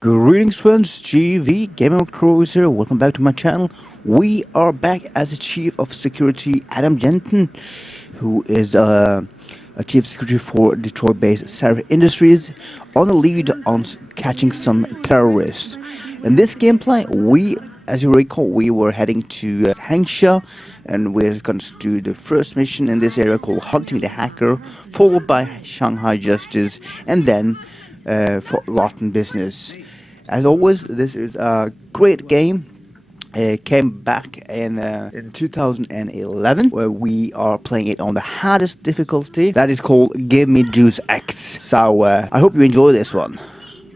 Greetings friends, GamerVictorious here. Welcome back to my channel. We are back as the Chief of Security, Adam Jensen, who is a Chief of Security for Detroit-based Sarah Industries, on the lead on catching some terrorists. In this gameplay, as you recall, we were heading to Hengsha, and we're going to do the first mission in this area called Hunting the Hacker, followed by Shanghai Justice, and then for Rotten Business. As always, this is a great game. It came back in 2011, where we are playing it on the hardest difficulty. That is called Give Me Deus Ex. So I hope you enjoy this one.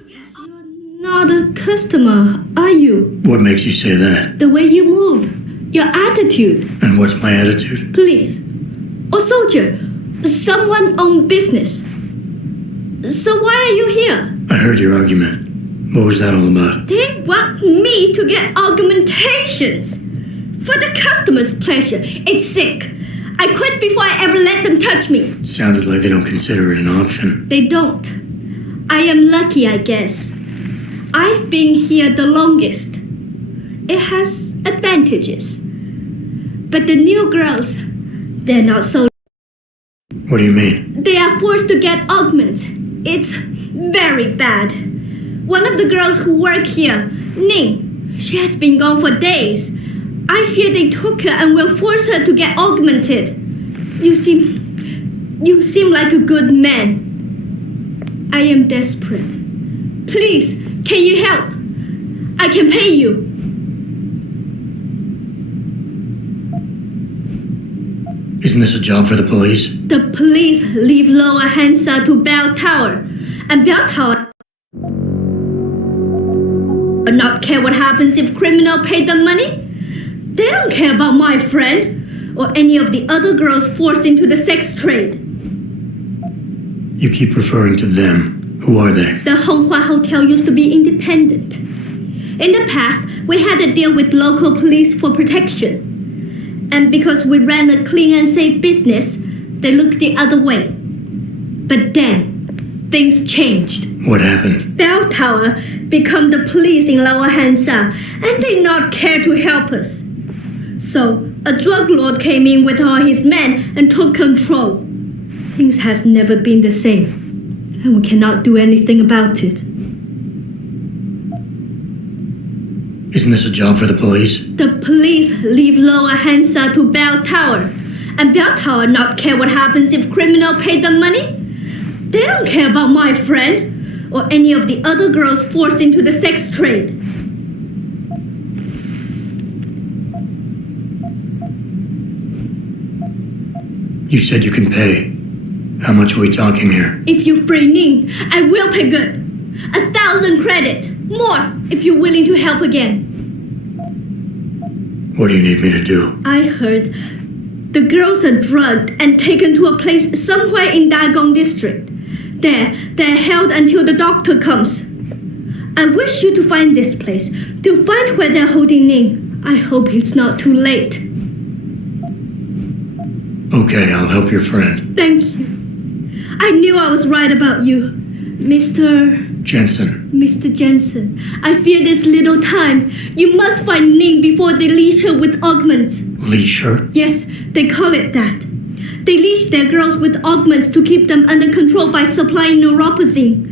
You're not a customer, are you? What makes you say that? The way you move, your attitude. And what's my attitude? Police. Or soldier. Someone on business. So why are you here? I heard your argument. What was that all about? They want me to get argumentations. For the customer's pleasure. It's sick. I quit before I ever let them touch me. Sounded like they don't consider it an option. They don't. I am lucky, I guess. I've been here the longest. It has advantages. But the new girls, they're not so. What do you mean? They are forced to get augments. It's very bad. One of the girls who work here, Ning, she has been gone for days. I fear they took her and will force her to get augmented. You seem like a good man. I am desperate. Please, can you help? I can pay you. Isn't this a job for the police? The police leave Lower Hengsha to Bell Tower. And Bell Tower not care what happens if criminals pay them money. They don't care about my friend or any of the other girls forced into the sex trade. You keep referring to them. Who are they? The Honghua Hotel used to be independent. In the past, we had a deal with local police for protection. And because we ran a clean and safe business, they looked the other way. But then, things changed. What happened? Bell Tower become the police in Lower Hengsha, and they not care to help us. So, a drug lord came in with all his men and took control. Things has never been the same, and we cannot do anything about it. Isn't this a job for the police? The police leave Lower Hengsha to Bell Tower, and Bell Tower not care what happens if criminals pay them money. They don't care about my friend or any of the other girls forced into the sex trade. You said you can pay. How much are we talking here? If you free Ning, I will pay good. 1,000 credit. More if you're willing to help again. What do you need me to do? I heard the girls are drugged and taken to a place somewhere in Dagong district. There, they're held until the doctor comes. I wish you to find this place, to find where they're holding Ning. I hope it's not too late. Okay, I'll help your friend. Thank you. I knew I was right about you, Mr. Jensen. I fear this little time. You must find Ning before they leash her with augments. Leash her? Yes, they call it that. They leash their girls with augments to keep them under control by supplying neuropazine.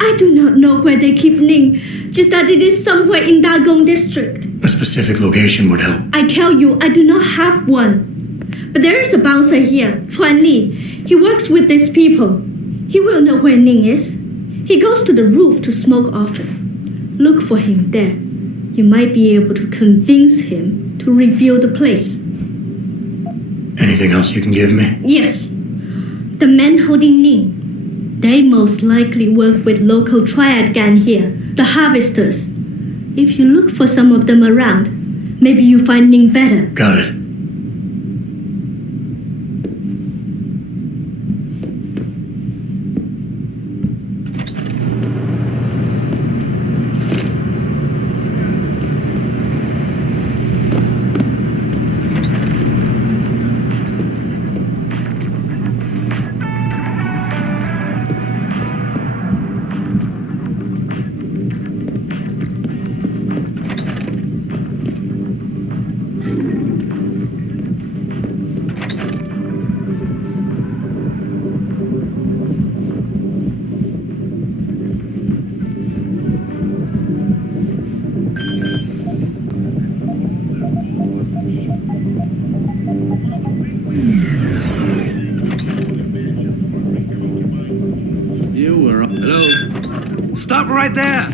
I do not know where they keep Ning, just that it is somewhere in Dagong district. A specific location would help. I tell you, I do not have one. But there is a bouncer here, Chuan Li. He works with these people. He will know where Ning is. He goes to the roof to smoke often. Look for him there. You might be able to convince him to reveal the place. Anything else you can give me? Yes. The men holding Ning. They most likely work with local triad gang here, the harvesters. If you look for some of them around, maybe you find Ning better. Got it. Stop right there!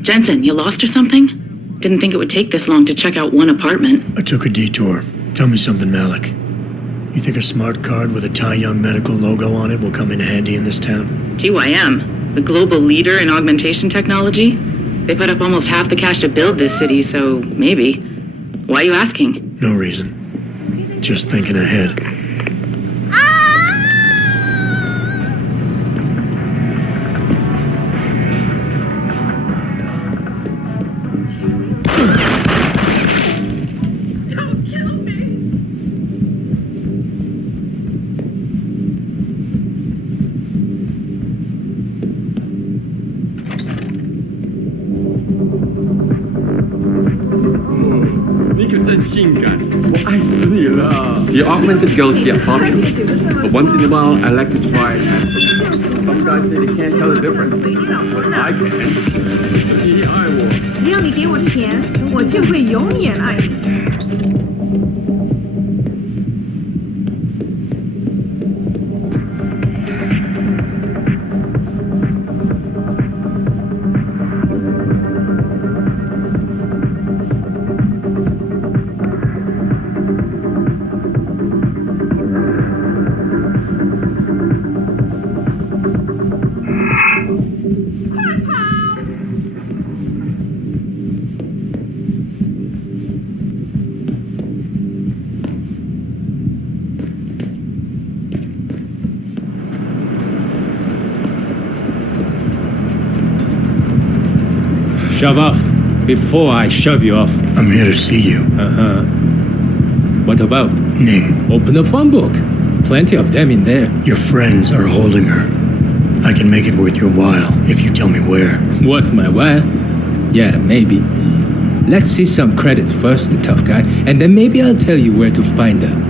Jensen, you lost or something? Didn't think it would take this long to check out one apartment. I took a detour. Tell me something, Malik. You think a smart card with a Tai Young Medical logo on it will come in handy in this town? TYM, the global leader in augmentation technology? They put up almost half the cash to build this city, so maybe. Why are you asking? No reason. Just thinking ahead. Don't kill me! The augmented girls here are popular, but once in a while I like to try it. Some guys say they can't tell the difference, but I can. 你爱我。只要你给我钱，我就会永远爱你。Shove off before I shove you off. I'm here to see you. What about? Ning, Open the phone book. Plenty of them in there. your friends are holding her. I can make it worth your while if you tell me where. Worth my while? Yeah, maybe. Let's see some credits first, the tough guy, and then maybe I'll tell you where to find her.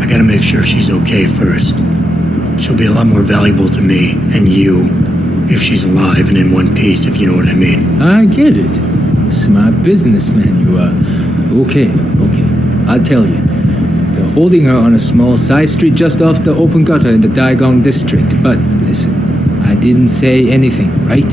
I gotta make sure she's okay first. She'll be a lot more valuable to me and you if she's alive and in one piece, if you know what I mean. I get it. Smart businessman you are. Okay. I'll tell you. They're holding her on a small side street just off the open gutter in the Daigong district. But listen, I didn't say anything, right?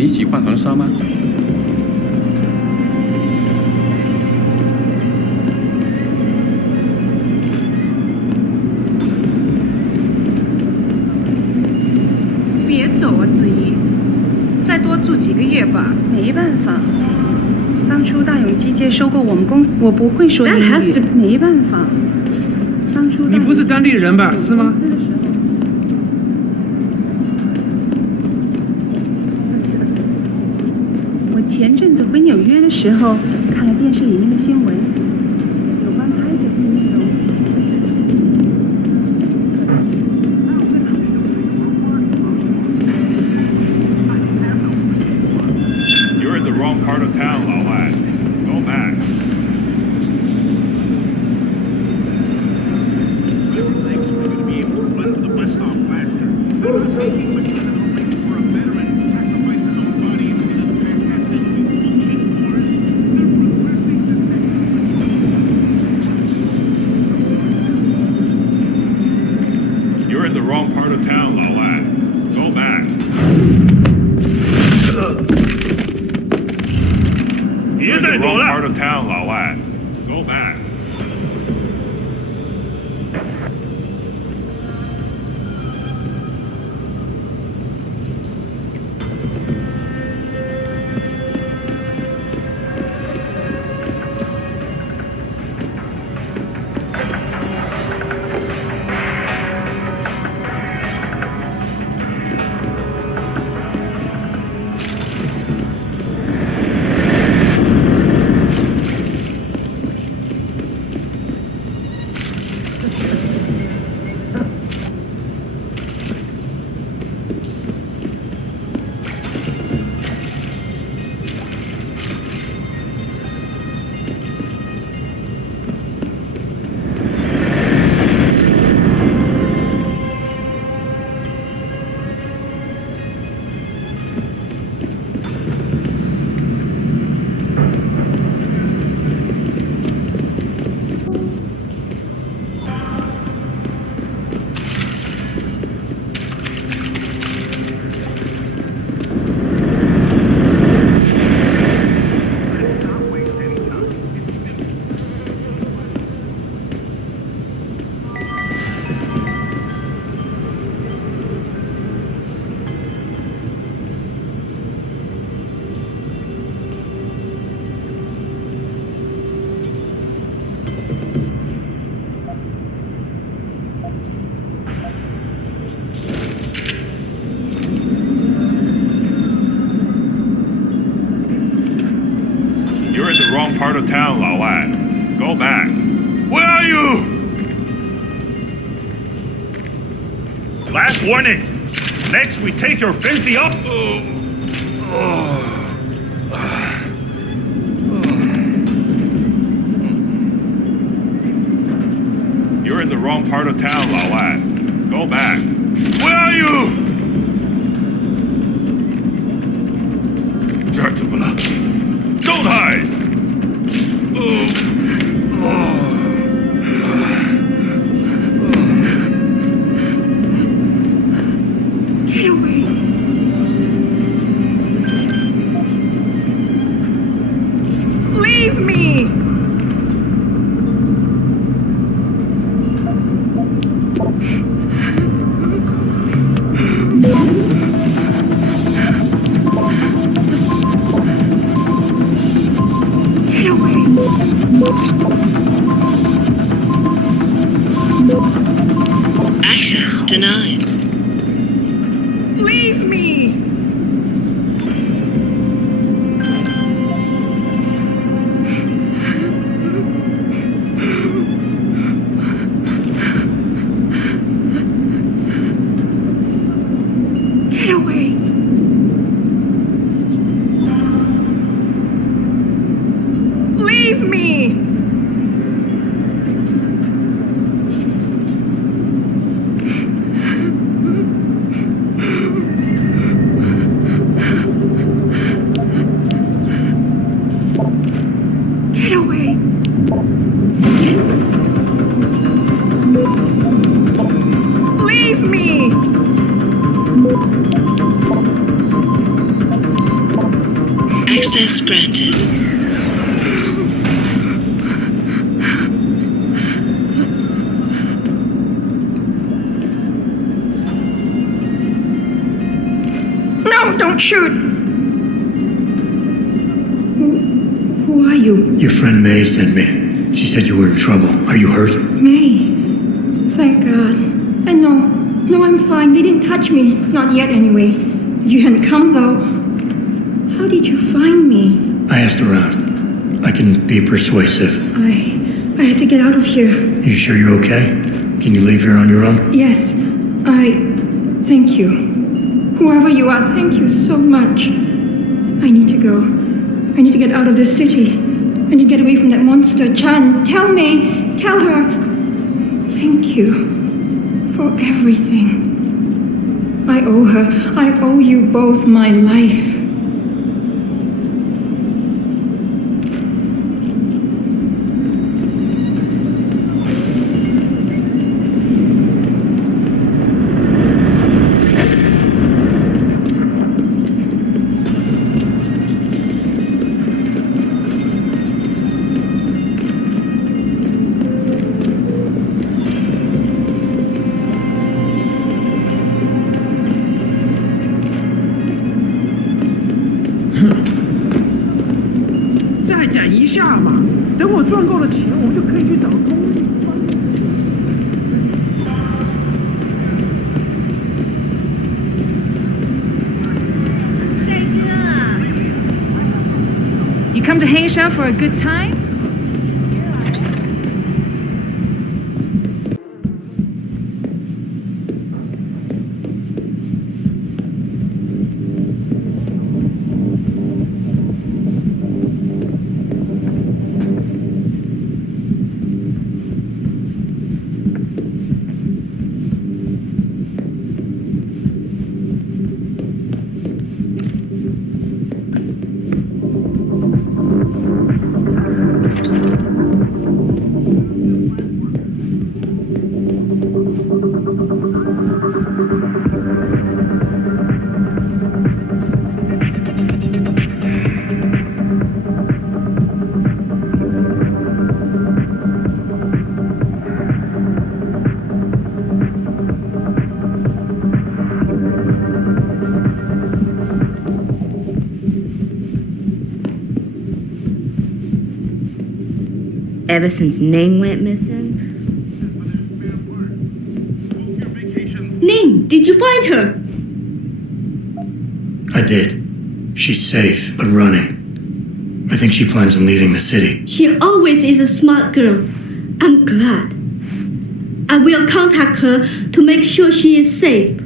你喜欢恒沙吗？别走啊，子怡，再多住几个月吧。没办法，当初大永机械收购我们公司，我不会说英 That has 语 to-，没办法。当初你不是当地人吧？是吗？我前阵子回纽约的时候，看了电视里面的新闻，有关拍的新内容。 You're in the wrong part of town, Lao lad. Go back. Everything is going to be able to run to the bus stop faster. Making McKinnon only for a veteran who sacrificed his own body in this fantastic bullshit war. You're in the wrong part of town, Lao lad. Go back. part of town, Lao lad. Go back. Where are you? Last warning. Next, we take your fancy up. You're in the wrong part of town, Lao lad. Go back. Where are you? Don't hide! Get away. Leave me. Access denied. Leave me. Get away. Leave me. Get away. Leave me. Access granted. No, don't shoot. Who are you? Your friend May sent me. She said you were in trouble. Are you hurt? May. Thank God. And no, I'm fine. They didn't touch me. Not yet, anyway. If you hadn't come, though, how did you find me? I asked around. I can be persuasive. I have to get out of here. You sure you're okay? Can you leave here on your own? Yes, thank you. Whoever you are, thank you so much. I need to go. I need to get out of this city. I need to get away from that monster, Chan. Tell her. Thank you for everything. I owe her. I owe you both my life. You come to Hengsha for a good time? Ever since Ning went missing? Ning, did you find her? I did. She's safe, but running. I think she plans on leaving the city. She always is a smart girl. I'm glad. I will contact her to make sure she is safe.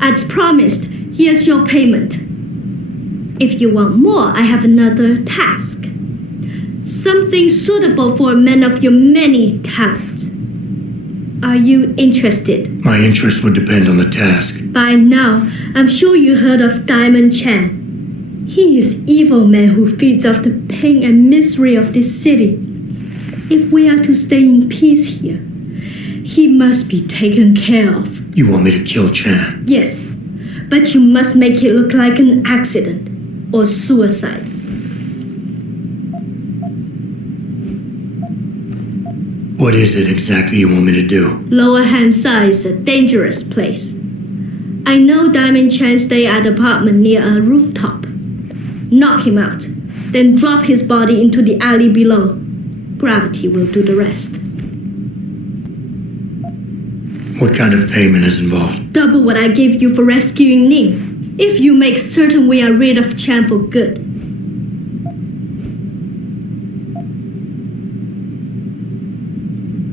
As promised, here's your payment. If you want more, I have another task. Something suitable for a man of your many talents. Are you interested? My interest would depend on the task. By now, I'm sure you heard of Diamond Chan. He is evil man who feeds off the pain and misery of this city. If we are to stay in peace here, he must be taken care of. You want me to kill Chan? Yes, but you must make it look like an accident or suicide. What is it exactly you want me to do? Lower Hengsha is a dangerous place. I know Diamond Chan stay at an apartment near a rooftop. Knock him out, then drop his body into the alley below. Gravity will do the rest. What kind of payment is involved? Double what I gave you for rescuing Ning, if you make certain we are rid of Chan for good.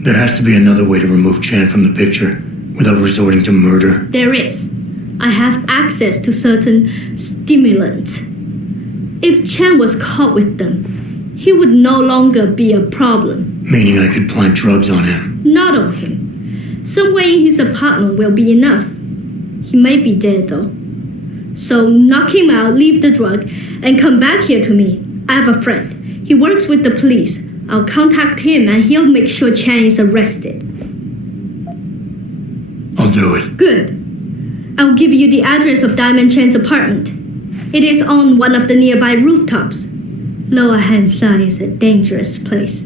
There has to be another way to remove Chan from the picture without resorting to murder. There is. I have access to certain stimulants. If Chan was caught with them, he would no longer be a problem. Meaning I could plant drugs on him. Not on him. Somewhere in his apartment will be enough. He may be dead though. So knock him out, leave the drug, and come back here to me. I have a friend. He works with the police. I'll contact him and he'll make sure Chan is arrested. I'll do it. Good. I'll give you the address of Diamond Chan's apartment. It is on one of the nearby rooftops. Lower Hengsha is a dangerous place.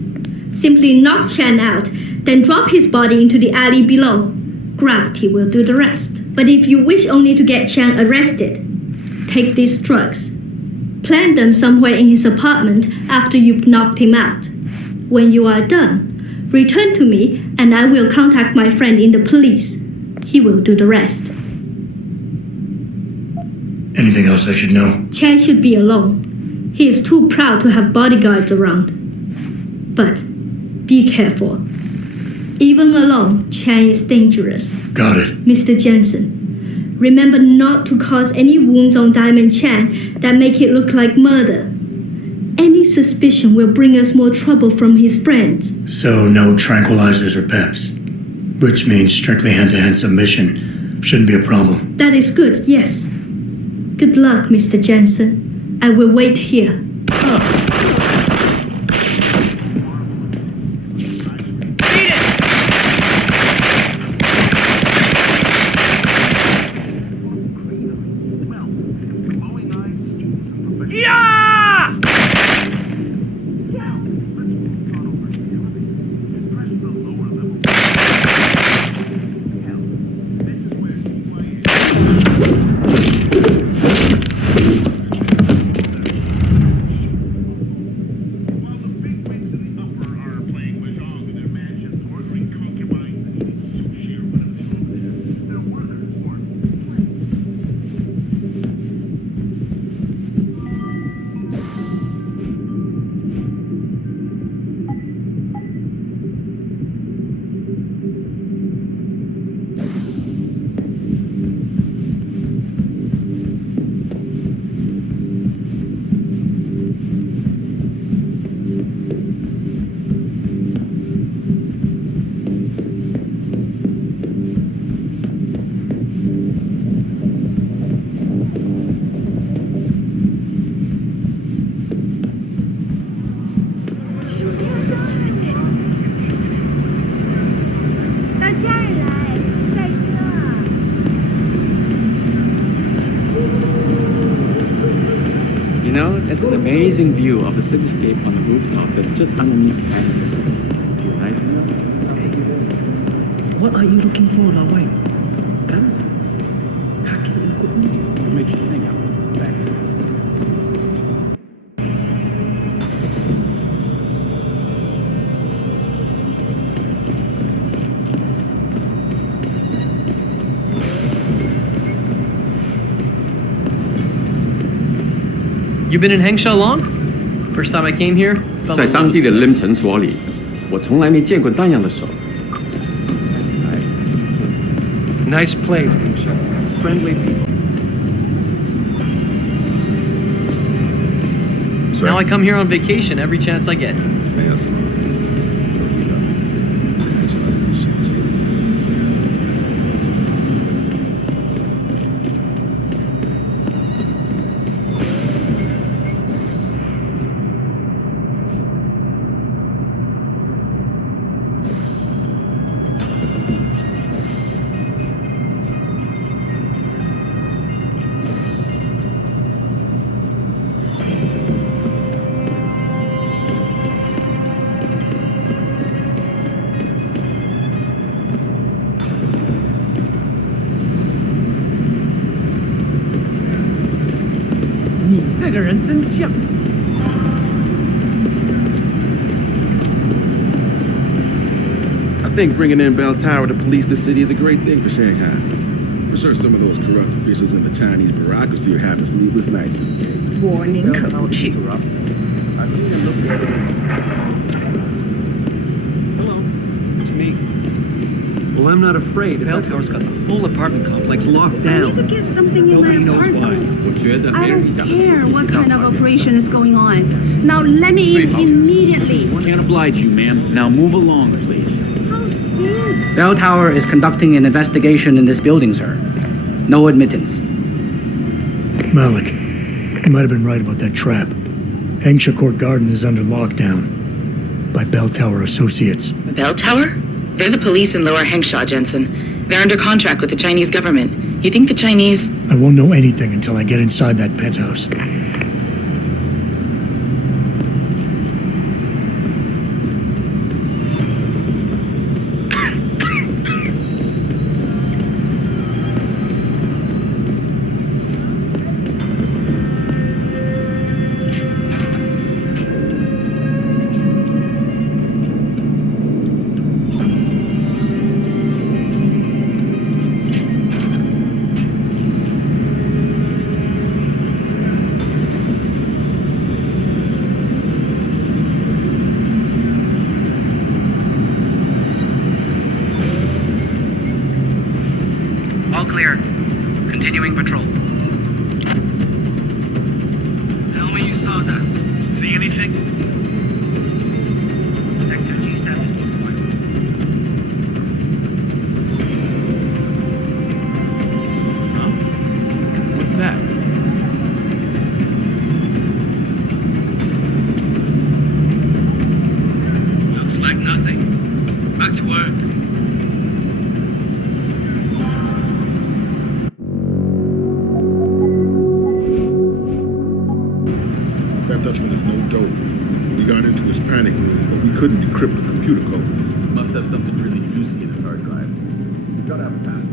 Simply knock Chan out, then drop his body into the alley below. Gravity will do the rest. But if you wish only to get Chan arrested, take these drugs. Plant them somewhere in his apartment after you've knocked him out. When you are done, return to me and I will contact my friend in the police. He will do the rest. Anything else I should know? Chan should be alone. He is too proud to have bodyguards around. But be careful. Even alone, Chan is dangerous. Got it. Mr. Jensen, remember not to cause any wounds on Diamond Chan that make it look like murder. Any suspicion will bring us more trouble from his friends. So no tranquilizers or peps. Which means strictly hand-to-hand submission shouldn't be a problem. That is good, yes. Good luck, Mr. Jensen. I will wait here. You know, there's an amazing view of the cityscape on the rooftop that's just underneath the avenue. Nice view. What are you looking for, Lao Wei? Guns? Hacking equipment? What makes you think I'm back? You been in Hengsha long? First time I came here, fell 在 in 当 love 地 with 的 the LIM place. 诊所里，我从来没见过那样的手。 Nice place, Hengsha. Friendly people. Now I come here on vacation every chance I get. I think bringing in Bell Tower to police the city is a great thing for Shanghai. I'm sure some of those corrupt officials in the Chinese bureaucracy are having sleepless nights. 我宁可不去。 Hello, it's me. Well, I'm not afraid. Bell Tower's got the whole apartment complex locked I down. need to get something in Nobody my knows why. apartment. 我觉得 I 没人 don't 比想 care what kind of operation is going on. Now let me in immediately. Can't oblige you, ma'am. Now move along, please. How dare Bell Tower is conducting an investigation in this building, sir. No admittance. Malik, you might have been right about that trap. Hengsha Court Garden is under lockdown by Bell Tower Associates. Bell Tower? They're the police in Lower Hengsha, Jensen. They're under contract with the Chinese government. You think the Chinese... I won't know anything until I get inside that penthouse. All clear. Continuing patrol. Tell me you saw that. See anything? Sector G7 is quiet. What's that? Looks like nothing. Back to work. That Dutchman is no dope. We got into his panic room, but we couldn't decrypt the computer code. Must have something really juicy in his hard drive. He's gotta have a password.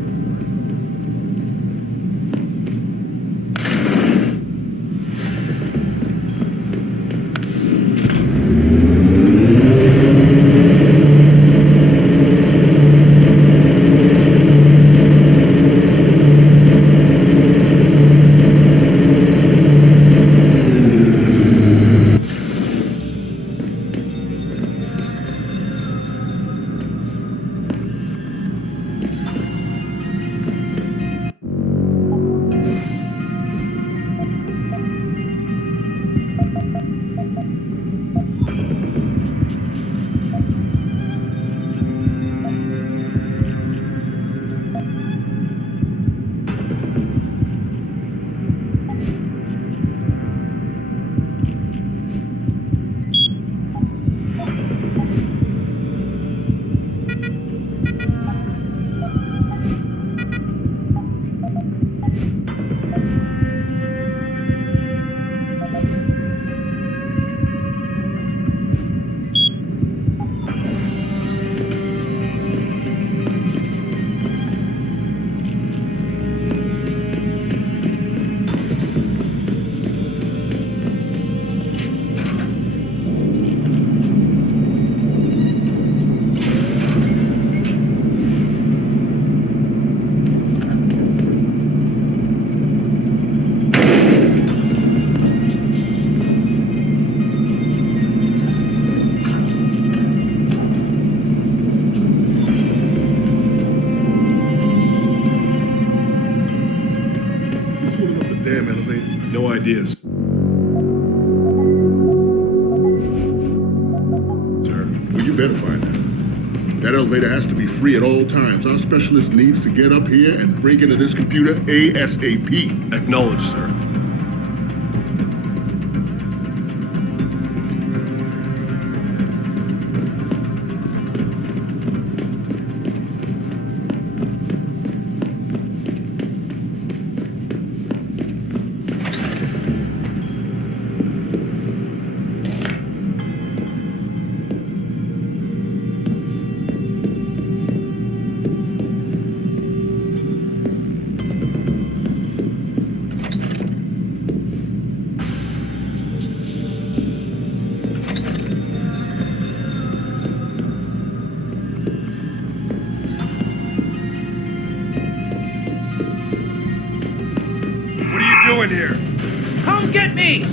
ideas. Sir, well, you better find out. That elevator has to be free at all times. Our specialist needs to get up here and break into this computer ASAP. Acknowledged, sir. What are you doing here? Come get me!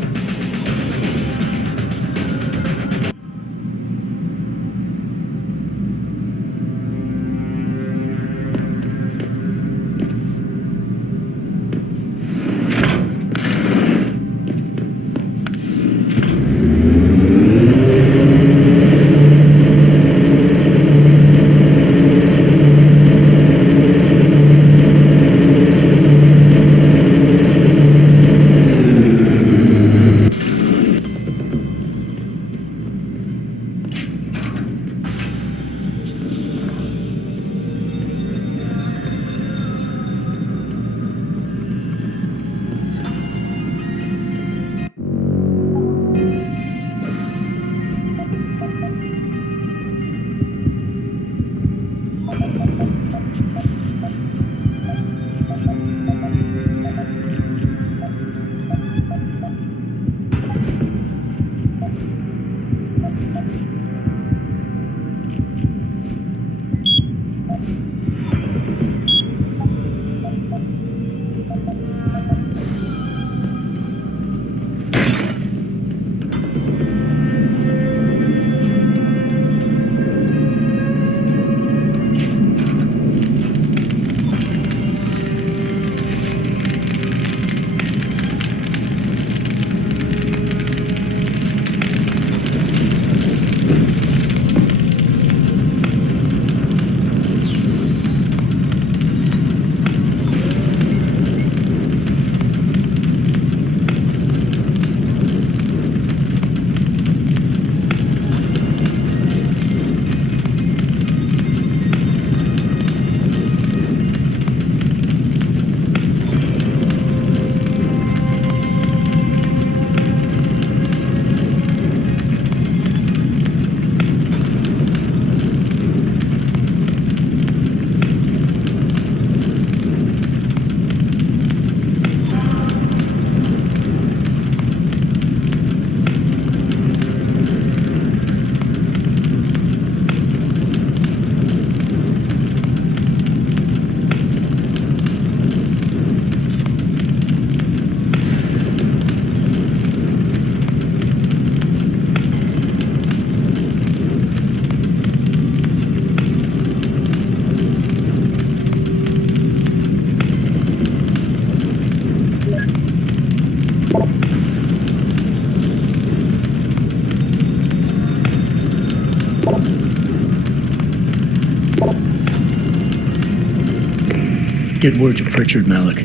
Get word to Pritchard, Malik.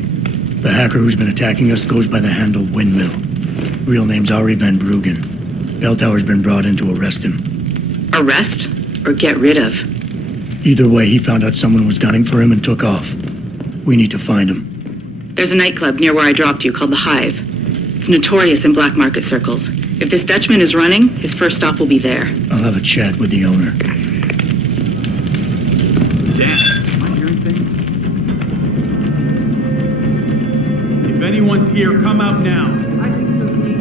The hacker who's been attacking us goes by the handle Windmill. Real name's Ari Van Bruggen. Bell Tower's been brought in to arrest him. Arrest or get rid of? Either way, he found out someone was gunning for him and took off. We need to find him. There's a nightclub near where I dropped you called The Hive. It's notorious in black market circles. If this Dutchman is running, his first stop will be there. I'll have a chat with the owner. Damn, am I hearing things? If anyone's here, come out now. I think it was me.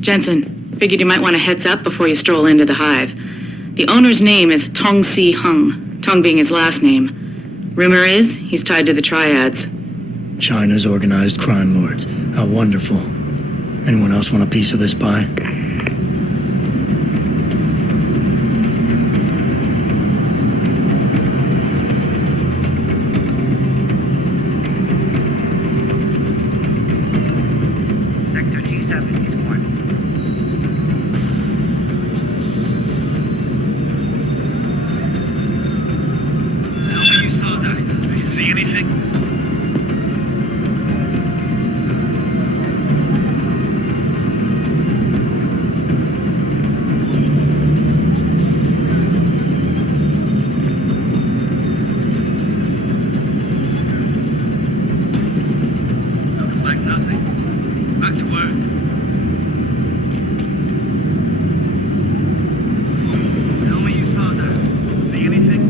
Jensen, Figured you might want a heads up before you stroll into the hive. The owner's name is Tong Si Hung, Tong being his last name. Rumor is he's tied to the triads. China's organized crime lords. How wonderful. Anyone else want a piece of this pie? Sector G7 is one. Tell me you saw that. See anything? Looks like nothing. Back to work. Tell me you saw that. See anything?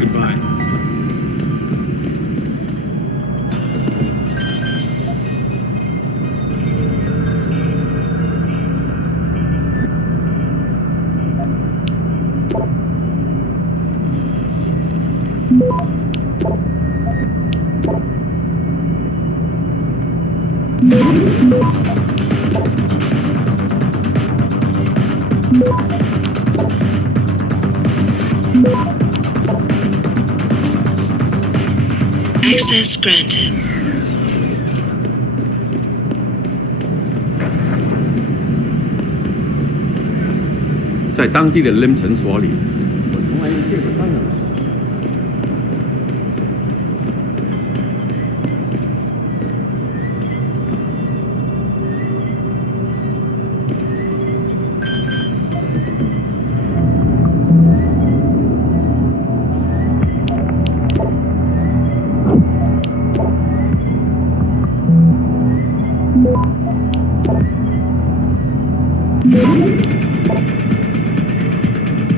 Goodbye. Access granted. 在当地的 LIM 诊所里，我从来没见过这样的事。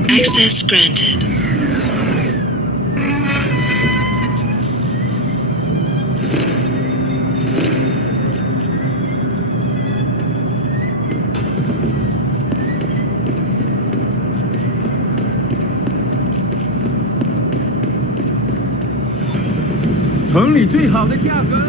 Access granted. "城里最好的价格。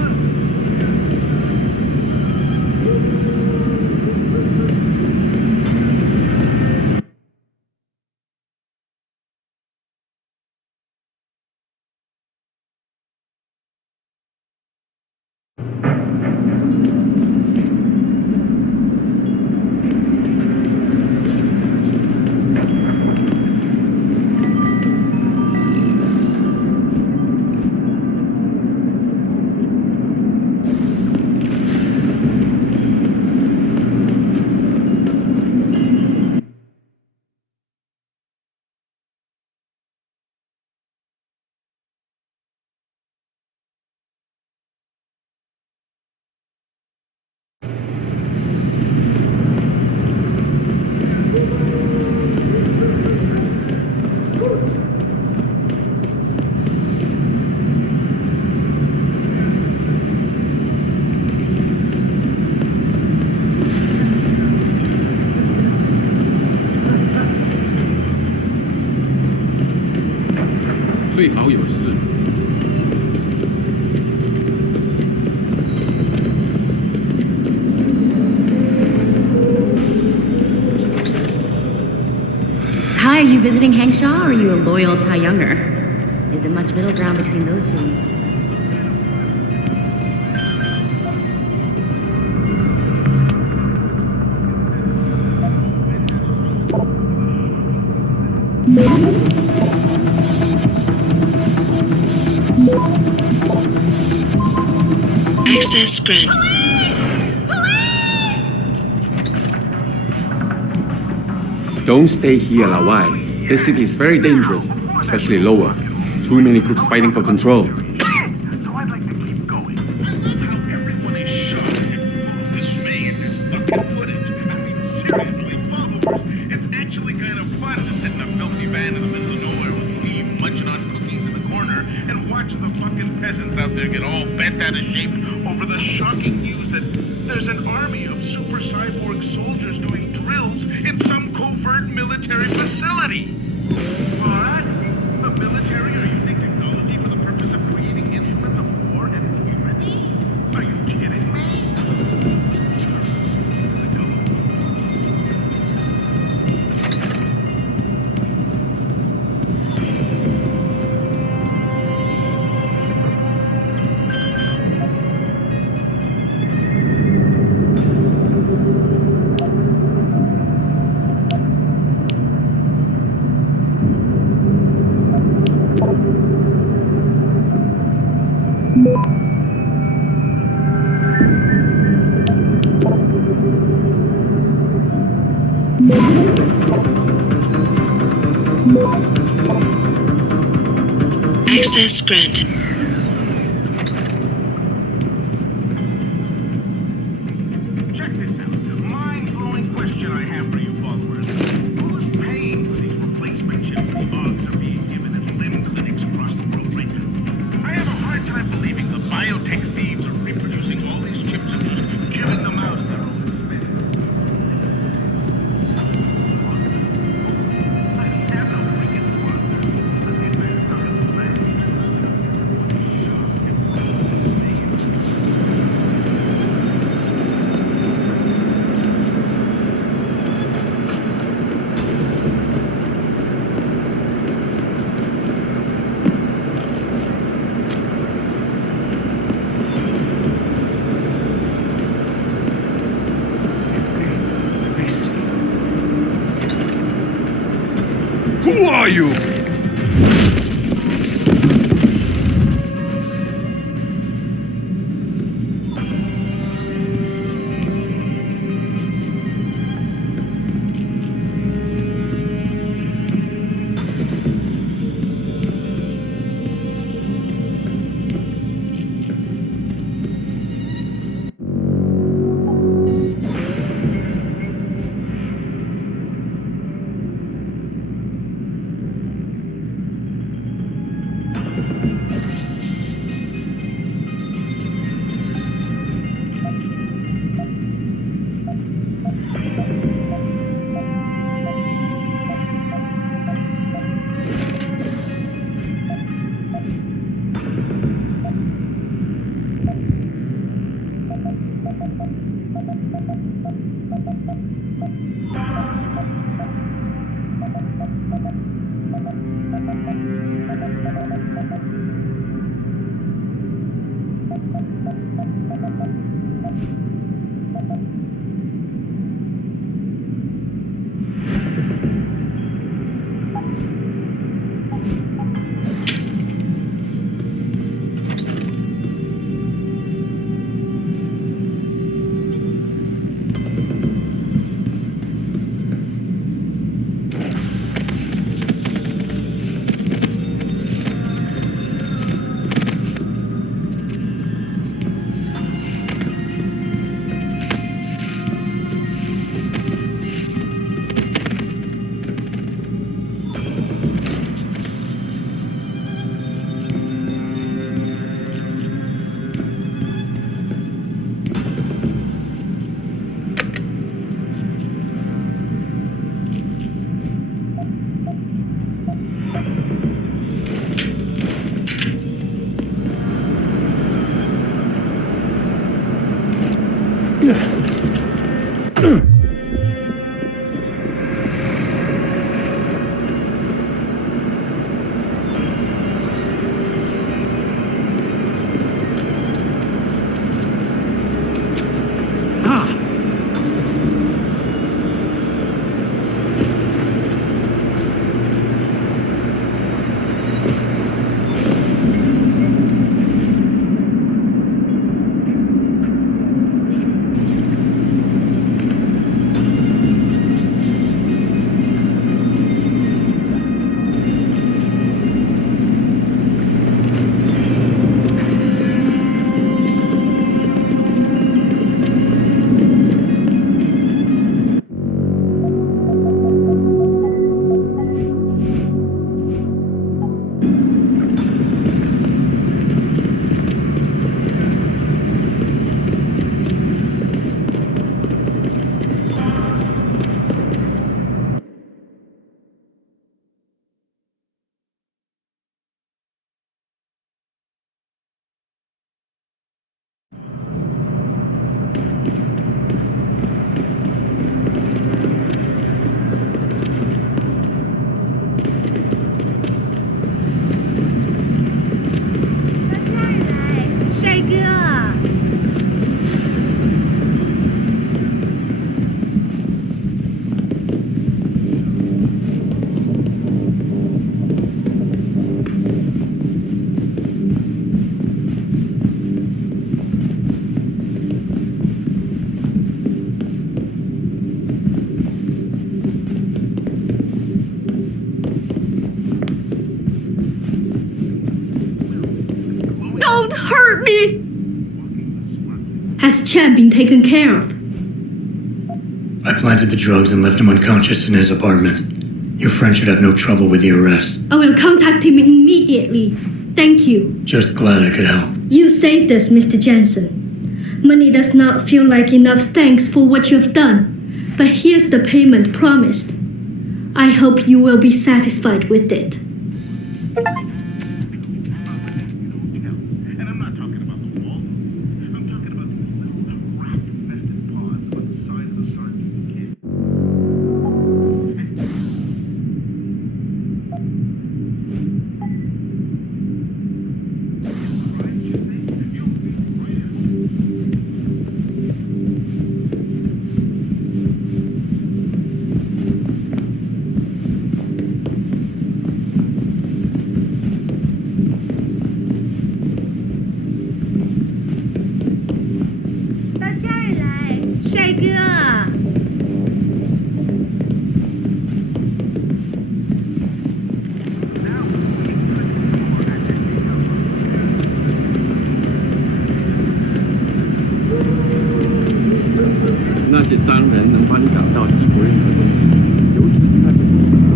最好有事。Hi, are you visiting Hengsha or are you a loyal Tai Younger? Is it much middle ground between those two? Access granted. Don't stay here, Lawai. This city is very dangerous, especially lower. Too many groups fighting for control. So I'd like to keep going. I love how everyone is shocked and dismayed at this fucking footage. I mean, seriously, followers, it's actually kind of fun to sit in a filthy van in the middle of nowhere with Steve munching on cookies in the corner and watch the fucking peasants out there get all bent out of shape over the shocking news that there's an army of super cyborg soldiers doing drills in some covert military facility. What? The military are using technology for the purpose of creating instruments of war and tyranny? Are you kidding me? Access granted. Check this out. Mind-blowing question I have for you followers. Who's paying for these replacement chips the odds are being given at limb clinics across the world right now? I have a hard time believing the biotech thieves are reproducing all these chips and just giving them out at their own expense. I don't have no freaking Who are you? hurt me? Has Chen been taken care of? I planted the drugs and left him unconscious in his apartment. Your friend should have no trouble with the arrest. I will contact him immediately. Thank you. Just glad I could help. You saved us, Mr. Jensen. Money does not feel like enough thanks for what you have done. But here's the payment promised. I hope you will be satisfied with it.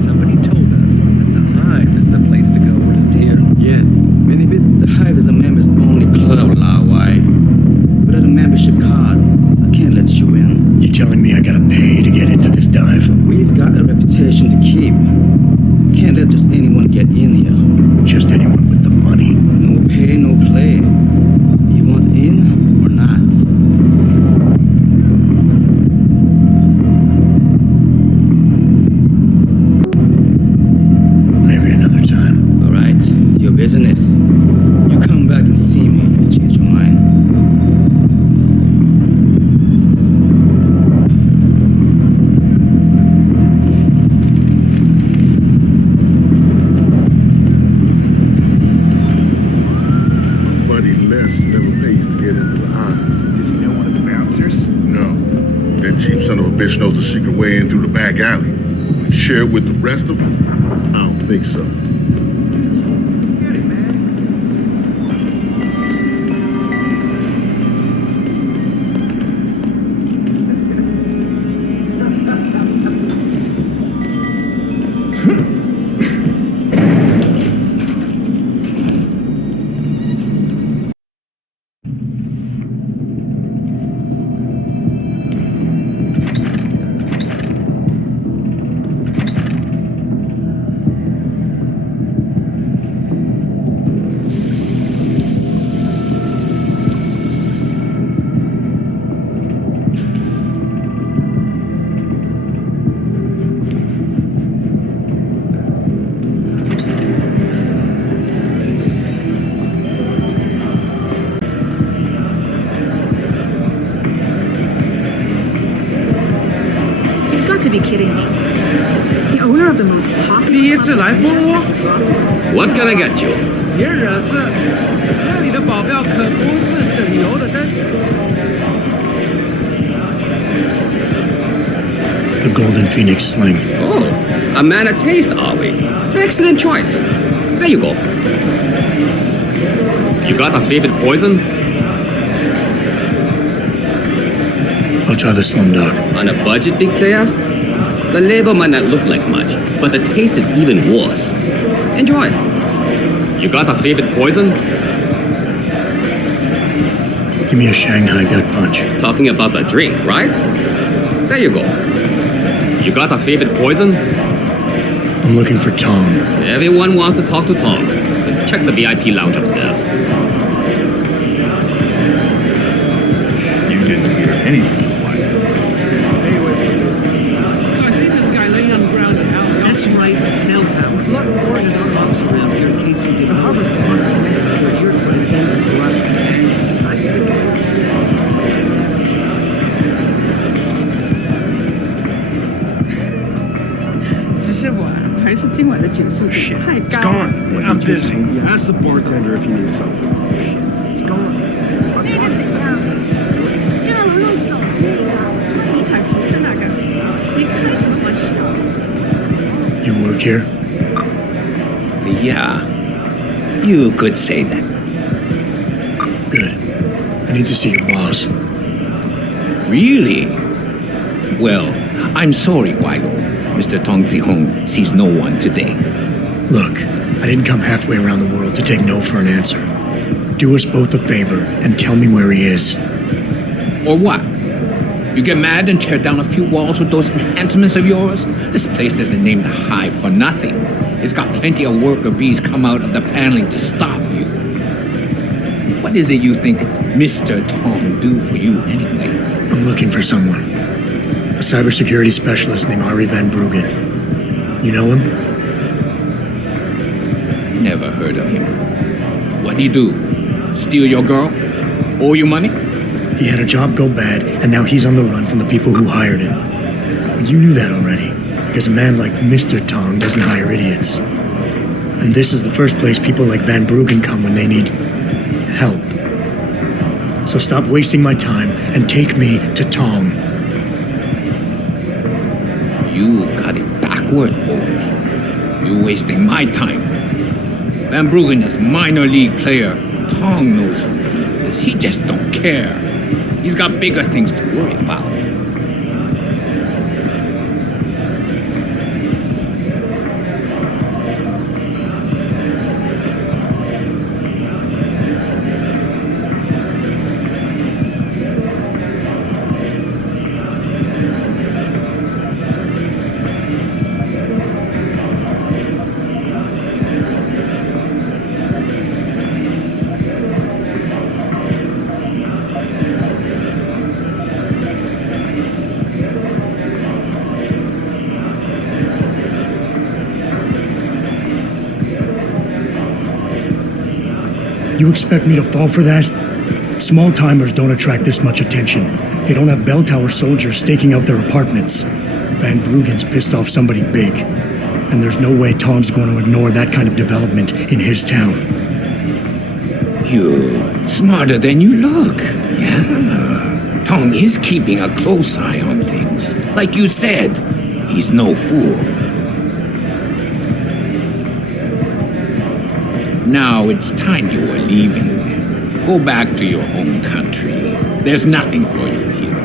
Somebody told us that the Hive is the place to go around here. Yes, many business. The Hive is a members-only club, Lao Wai. Without a membership card, I can't let you in. You telling me I gotta pay to get into this dive? We've got a reputation to keep. Can't let just anyone get in here. Just anyone with the money. No pay, no play. You want in or not? Business. You come back and see me if you change your mind. My buddy Les never pays to get into the Hive. Does he know one of the bouncers? No. That cheap son of a bitch knows the secret way in through the back alley. Will he share it with the rest of us? I don't think so. To be kidding me. The owner of the most popular... 第一次来蜂窝 What can I get you? 别惹事，这里的保镖可不是省油的灯。 The Golden Phoenix Sling. Oh, a man of taste, are we? Excellent choice. There you go. You got a favorite poison? I'll try the Slim Dog. On a budget, big player? The label might not look like much, but the taste is even worse. Enjoy. You got a favorite poison? Give me a Shanghai gut punch. Talking about the drink, right? There you go. You got a favorite poison? I'm looking for Tom. Everyone wants to talk to Tom. Check the VIP lounge upstairs. You didn't hear anything. That's right, Bell Tower. Look, ordered our ops around here in case you didn't. The harbor's the most so you're trying to select. I think Shit, it's gone. I'm busy. Ask the bartender if you need something. Shit, it's gone. You work here? Yeah, you could say that. Good. I need to see your boss. Really? Well, I'm sorry, Guaido. Mr. Tong Zihong sees no one today. Look, I didn't come halfway around the world to take no for an answer. Do us both a favor and tell me where he is. Or what? You get mad and tear down a few walls with those enhancements of yours? This place isn't named the Hive for nothing. It's got plenty of worker bees come out of the paneling to stop you. What is it you think Mr. Tong do for you anyway? I'm looking for someone. A cybersecurity specialist named Ari Van Bruggen. You know him? Never heard of him. What'd he do? Steal your girl? Owe you money? He had a job go bad, and now he's on the run from the people who hired him. But you knew that already, because a man like Mr. Tong doesn't hire idiots. And this is the first place people like Van Bruggen come when they need help. So stop wasting my time and take me to Tong. You've got it backward, boy. You're wasting my time. Van Bruggen is minor league player. Tong knows who he is. He just don't care. He's got bigger things to worry about. You expect me to fall for that? Small-timers don't attract this much attention. They don't have bell tower soldiers staking out their apartments. Van Bruggen's pissed off somebody big. And there's no way Tong's going to ignore that kind of development in his town. You're smarter than you look, yeah? Tong is keeping a close eye on things. Like you said, he's no fool. Now it's time you were leaving. Go back to your home country. There's nothing for you here.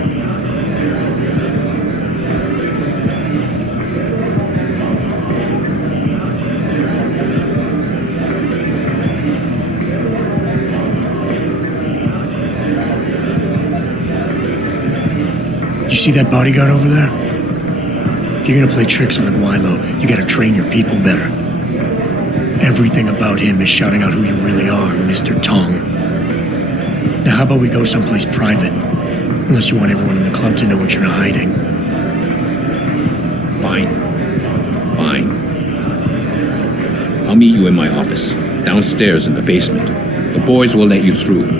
You see that bodyguard over there? If you're gonna play tricks on the Guaylo, you gotta train your people better. Everything about him is shouting out who you really are, Mr. Tong. Now how about we go someplace private? Unless you want everyone in the club to know what you're hiding. Fine. Fine. I'll meet you in my office, downstairs in the basement. The boys will let you through.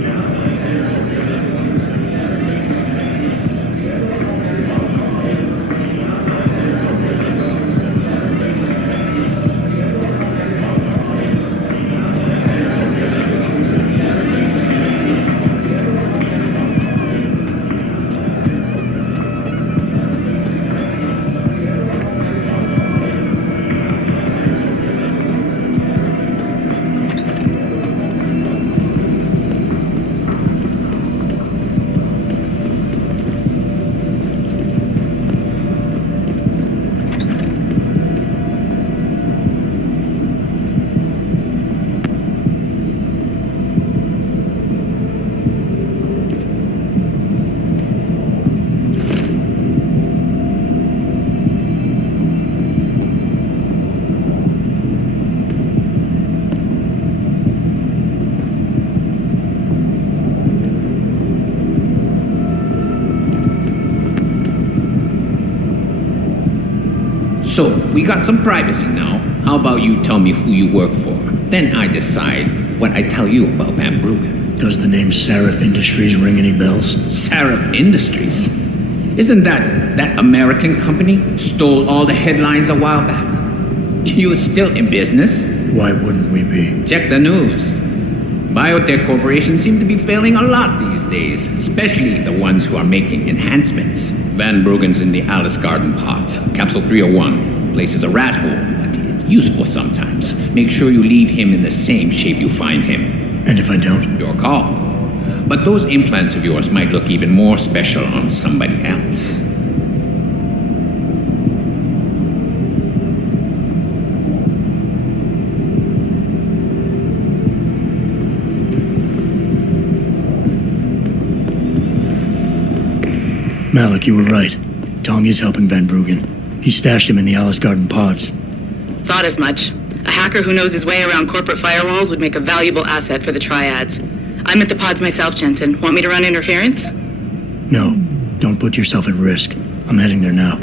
So, we got some privacy now. How about you tell me who you work for? Then I decide what I tell you about Van Bruggen. Does the name Seraph Industries ring any bells? Seraph Industries? Isn't that American company stole all the headlines a while back? You're still in business? Why wouldn't we be? Check the news. Biotech corporations seem to be failing a lot these days, especially the ones who are making enhancements. Van Bruggen's in the Alice Garden pods. Capsule 301. Place is a rat hole, but it's useful sometimes. Make sure you leave him in the same shape you find him. And if I don't? Your call. But those implants of yours might look even more special on somebody else. Malik, you were right. Tong is helping Van Bruggen. He stashed him in the Alice Garden pods. Thought as much. A hacker who knows his way around corporate firewalls would make a valuable asset for the triads. I'm at the pods myself, Jensen. Want me to run interference? No, don't put yourself at risk. I'm heading there now.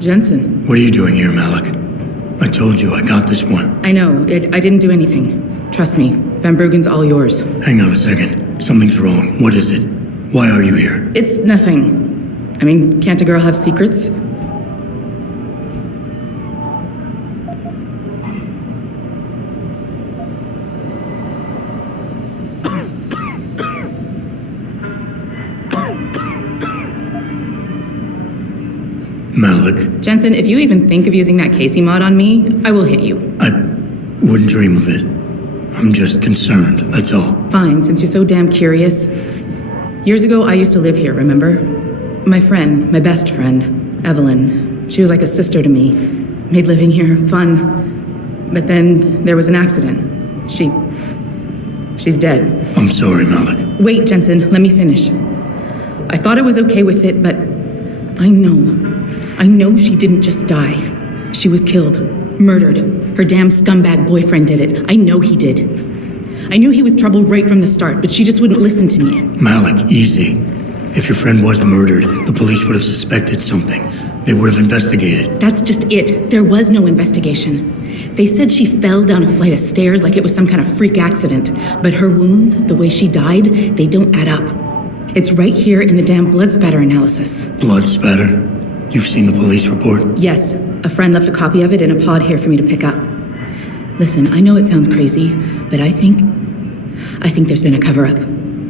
Jensen. What are you doing here, Malik? I told you I got this one. I know. I didn't do anything. Trust me. Van Bruggen's all yours. Hang on a second. Something's wrong. What is it? Why are you here? It's nothing. I mean, can't a girl have secrets? Malik. Jensen, if you even think of using that Casey mod on me, I will hit you. I wouldn't dream of it. I'm just concerned, that's all. Fine, since you're so damn curious. Years ago, I used to live here, remember? My friend, my best friend, Evelyn. She was like a sister to me. Made living here fun. But then there was an accident. She's dead. I'm sorry, Malik. Wait, Jensen, let me finish. I thought I was okay with it, but I know she didn't just die. She was killed. Murdered. Her damn scumbag boyfriend did it. I know he did. I knew he was trouble right from the start, but she just wouldn't listen to me. Malik, easy. If your friend was murdered, the police would have suspected something. They would have investigated. That's just it. There was no investigation. They said she fell down a flight of stairs like it was some kind of freak accident. But her wounds, the way she died, they don't add up. It's right here in the damn blood spatter analysis. Blood spatter? You've seen the police report? Yes. A friend left a copy of it in a pod here for me to pick up. Listen, I know it sounds crazy, but I think there's been a cover-up.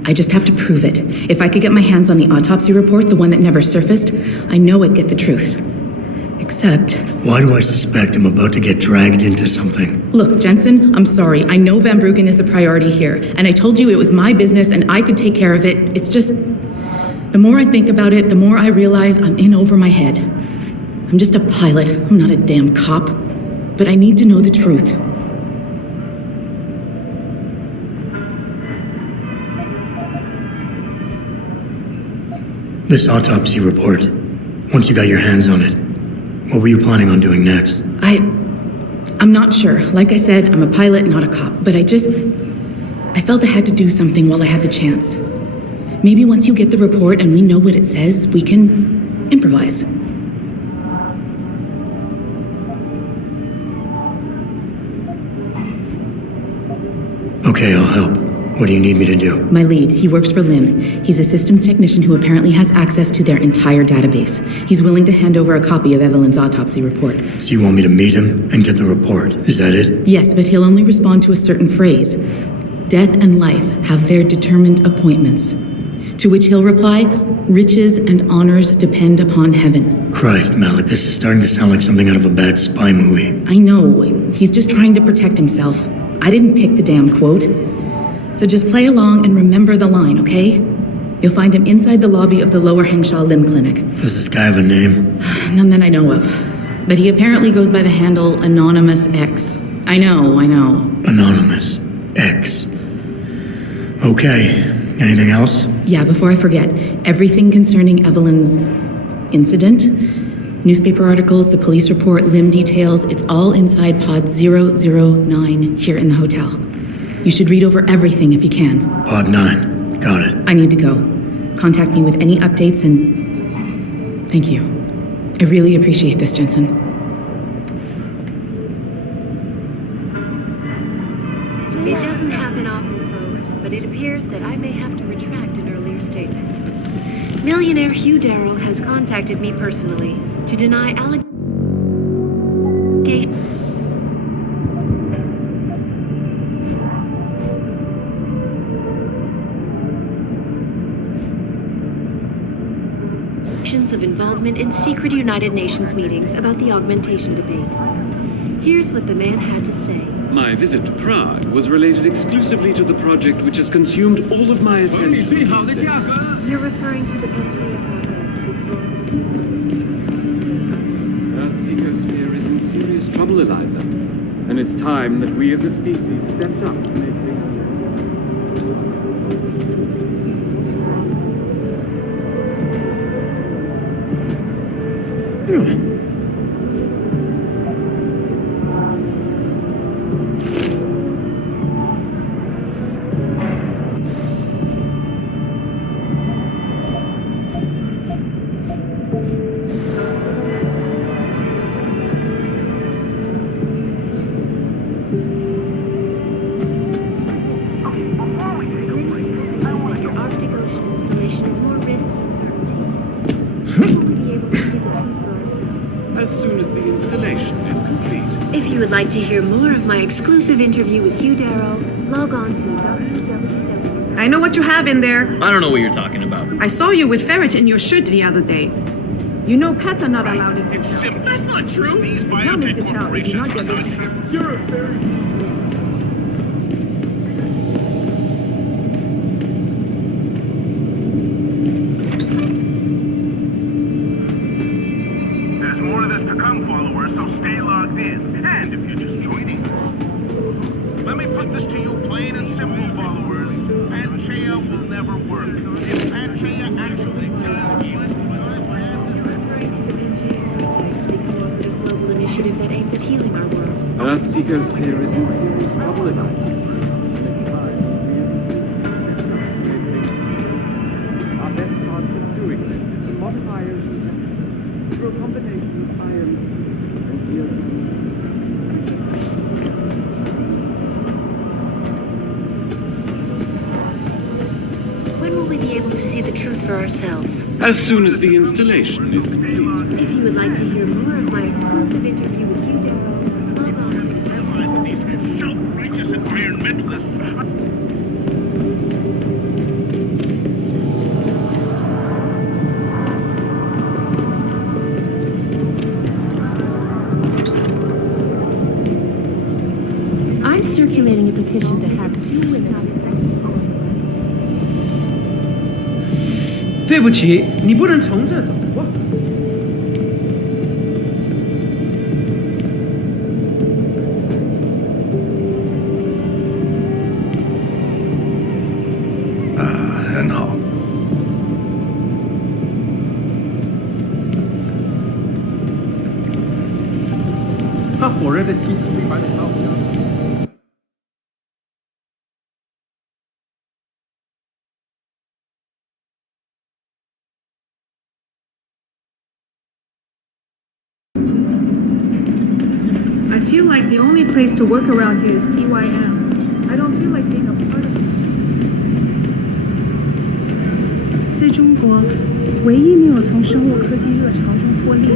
I just have to prove it. If I could get my hands on the autopsy report, the one that never surfaced, I know I'd get the truth. Except... Why do I suspect I'm about to get dragged into something? Look, Jensen, I'm sorry. I know Van Bruggen is the priority here, and I told you it was my business and I could take care of it. It's just... The more I think about it, the more I realize I'm in over my head. I'm just a pilot. I'm not a damn cop. But I need to know the truth. This autopsy report, once you got your hands on it, what were you planning on doing next? I'm not sure. Like I said, I'm a pilot, not a cop. But I felt I had to do something while I had the chance. Maybe once you get the report and we know what it says, we can improvise. Okay, I'll help. What do you need me to do? My lead, he works for Lim. He's a systems technician who apparently has access to their entire database. He's willing to hand over a copy of Evelyn's autopsy report. So you want me to meet him and get the report? Is that it? Yes, but he'll only respond to a certain phrase. Death and life have their determined appointments. To which he'll reply, riches and honors depend upon heaven. Christ, Malik, this is starting to sound like something out of a bad spy movie. I know. He's just trying to protect himself. I didn't pick the damn quote. So just play along and remember the line, okay? You'll find him inside the lobby of the Lower Hengsha Lim Clinic. Does this guy have a name? None that I know of. But he apparently goes by the handle Anonymous X. I know. Anonymous X. Okay. Anything else? Yeah, before I forget, everything concerning Evelyn's incident, newspaper articles, the police report, Lim details, it's all inside pod 009 here in the hotel. You should read over everything if you can. Pod 9. Got it. I need to go. Contact me with any updates and... Thank you. I really appreciate this, Jensen. It doesn't happen often, folks, but it appears that I may have to retract an earlier statement. Millionaire Hugh Darrow has contacted me personally to deny allegations of involvement in secret United Nations meetings about the augmentation debate. Here's what the man had to say. My visit to Prague was related exclusively to the project which has consumed all of my attention these days. You're referring to the Pangaea project. Earthseeker's sphere is in serious trouble, Eliza. And it's time that we as a species stepped up to make things. Like to hear more of my exclusive interview with Hugh Darrow, log on to www. I know what you have in there. I don't know what you're talking about. I saw you with Ferret in your shirt the other day. You know pets are not allowed in. It's simple. That's not true. These Tell Mr. biotech Chow, you do not corporations get are not... You're a very... There's more of this to come, followers, so stay logged in. And if you're just joining, let me put this to you plain and simple, followers. Pangaea will never work. If Pangaea actually does heal... Referring to the Pangaea project, the cooperative global initiative that aims at healing our world. Earthseeker's sphere is in serious trouble, Eliza. Our best chance of doing this is to modify ocean temperature through a combination of ions and geothermal. When will we be able to see the truth for ourselves? As soon as the installation is complete. If you would like to hear more of my exclusive interview with Hugh Darrow, log on to These self-righteous environmentalists... petition to have 2 women. 对不起，你不能从这走。很好。他火热的提醒你把你烧掉。I feel like the only place to work around here is TYM. I don't feel like being a part of it. 在中国，唯一没有从生物科技热潮中获利的。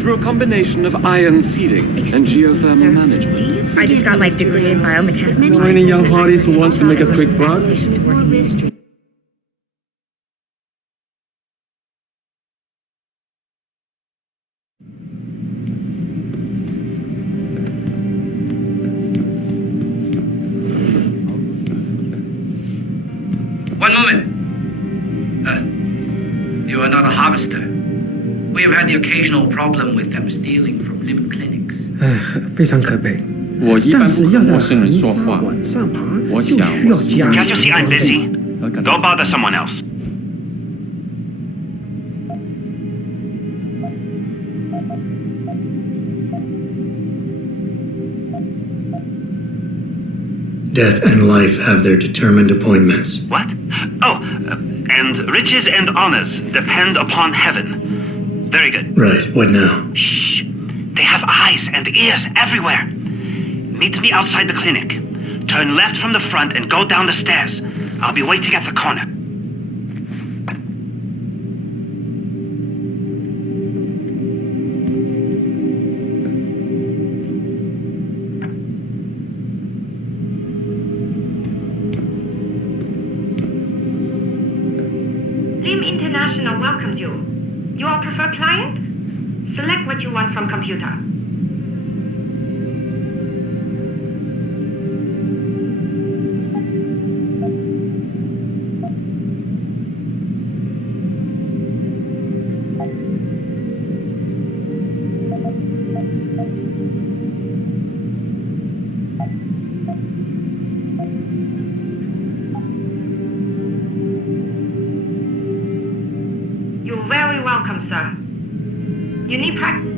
Through a combination of ion seeding and geothermal management. I just got my degree in biomechanics. Know any young hearties who wants to make a quick buck? One moment. You are not a harvester. We have had the occasional problem with them stealing from limb clinics. 非常可悲。我一般但是不要在和陌生人恒沙说话。往上爬，我就想需要加 Can't you see I'm busy? Go bother someone else. Death and life have their determined appointments. What? Oh, and riches and honors depend upon heaven. Very good. Right, what now? Shh. They have eyes and ears everywhere. Meet me outside the clinic. Turn left from the front and go down the stairs. I'll be waiting at the corner. Lim International welcomes you. You are preferred client? Select what you want from computer. You're very welcome, sir. You need practice.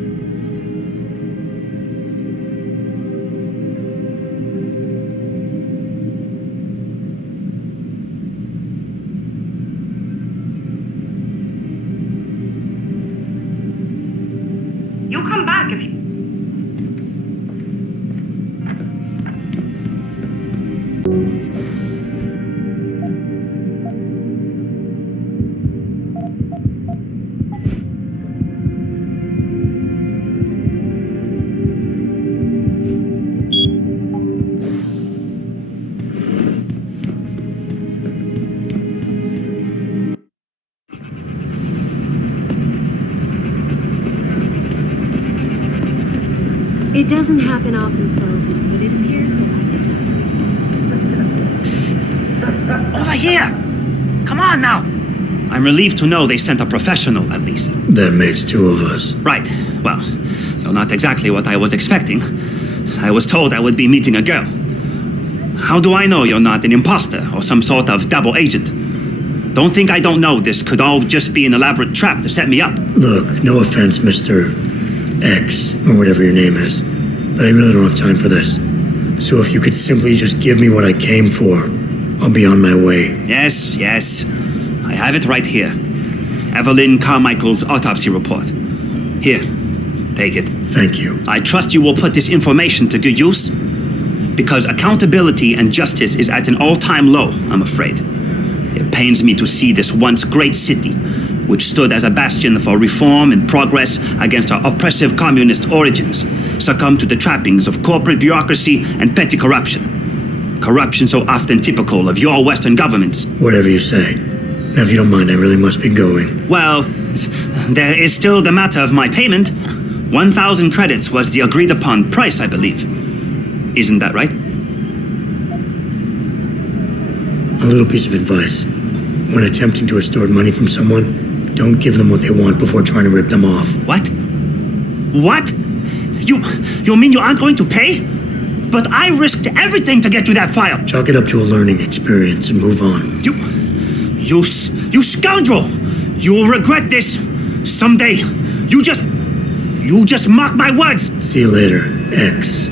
You come back if you... It doesn't happen often, folks, but it appears that... Over here! Come on now! I'm relieved to know they sent a professional, at least. That makes two of us. Right. Well, though not exactly what I was expecting. I was told I would be meeting a girl. How do I know you're not an imposter or some sort of double agent? Don't think I don't know this could all just be an elaborate trap to set me up. Look, no offense, Mr. X, or whatever your name is, but I really don't have time for this. So if you could simply just give me what I came for, I'll be on my way. Yes. I have it right here. Evelyn Carmichael's autopsy report. Here, take it. Thank you. I trust you will put this information to good use, because accountability and justice is at an all-time low, I'm afraid. It pains me to see this once great city, which stood as a bastion for reform and progress against our oppressive communist origins, succumb to the trappings of corporate bureaucracy and petty corruption. Corruption so often typical of your Western governments. Whatever you say. Now, if you don't mind, I really must be going. Well, there is still the matter of my payment. 1,000 credits was the agreed upon price, I believe. Isn't that right? A little piece of advice. When attempting to extort money from someone, don't give them what they want before trying to rip them off. What? What? You mean you aren't going to pay? But I risked everything to get you that file. Chalk it up to a learning experience and move on. You scoundrel! You will regret this someday. You just mock my words. See you later, X.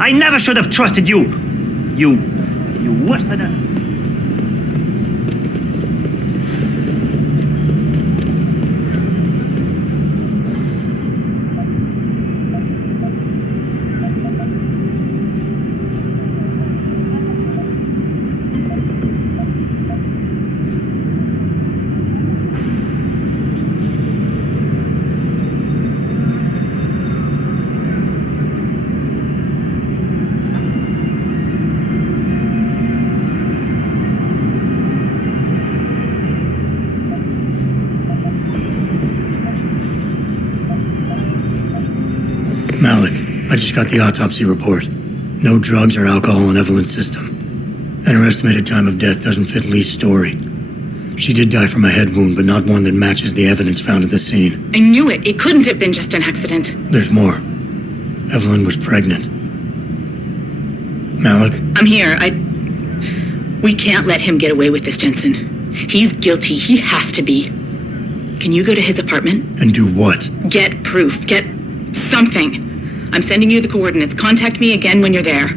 I never should have trusted you. You worse than a... Malik, I just got the autopsy report. No drugs or alcohol in Evelyn's system. And her estimated time of death doesn't fit Lee's story. She did die from a head wound, but not one that matches the evidence found at the scene. I knew it. It couldn't have been just an accident. There's more. Evelyn was pregnant. Malik? I'm here. We can't let him get away with this, Jensen. He's guilty. He has to be. Can you go to his apartment? And do what? Get proof. Get something. I'm sending you the coordinates. Contact me again when you're there.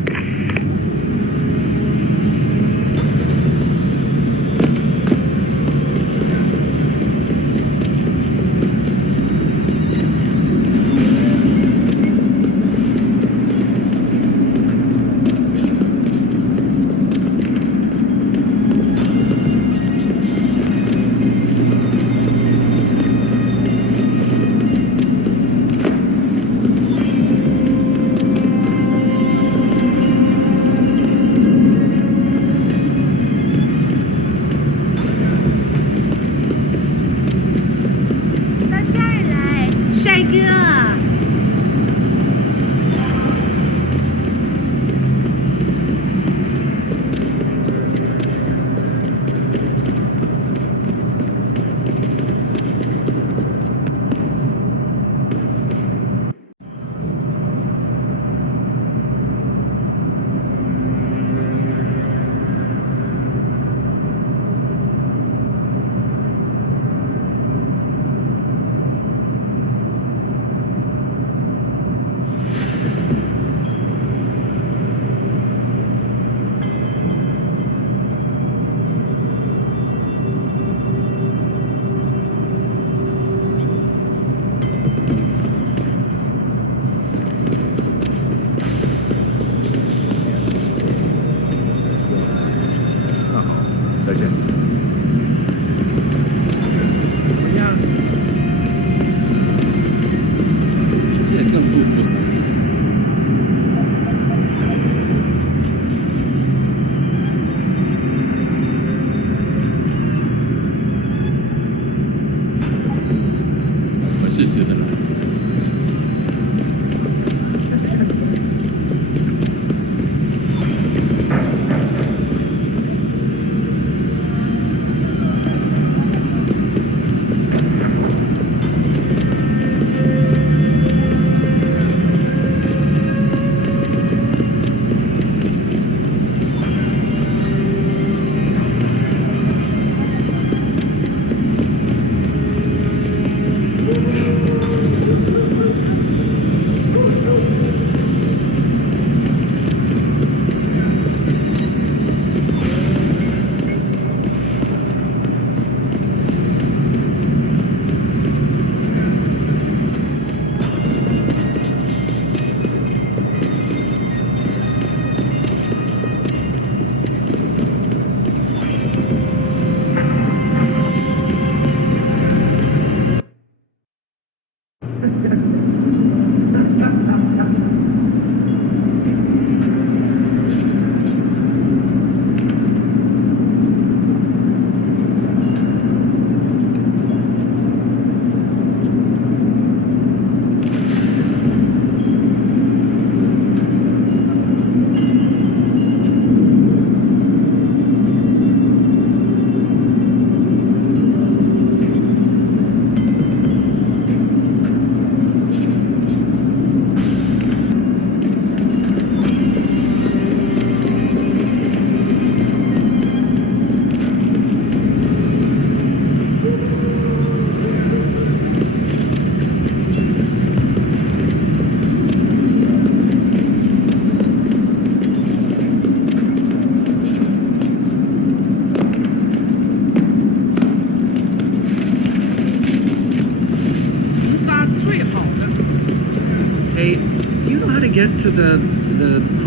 get to the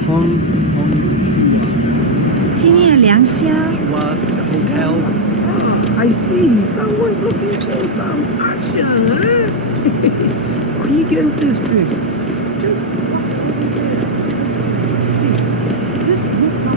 Hong the hotel? Oh, I see. Someone's looking for some action, huh? Weekend district. Just this looks like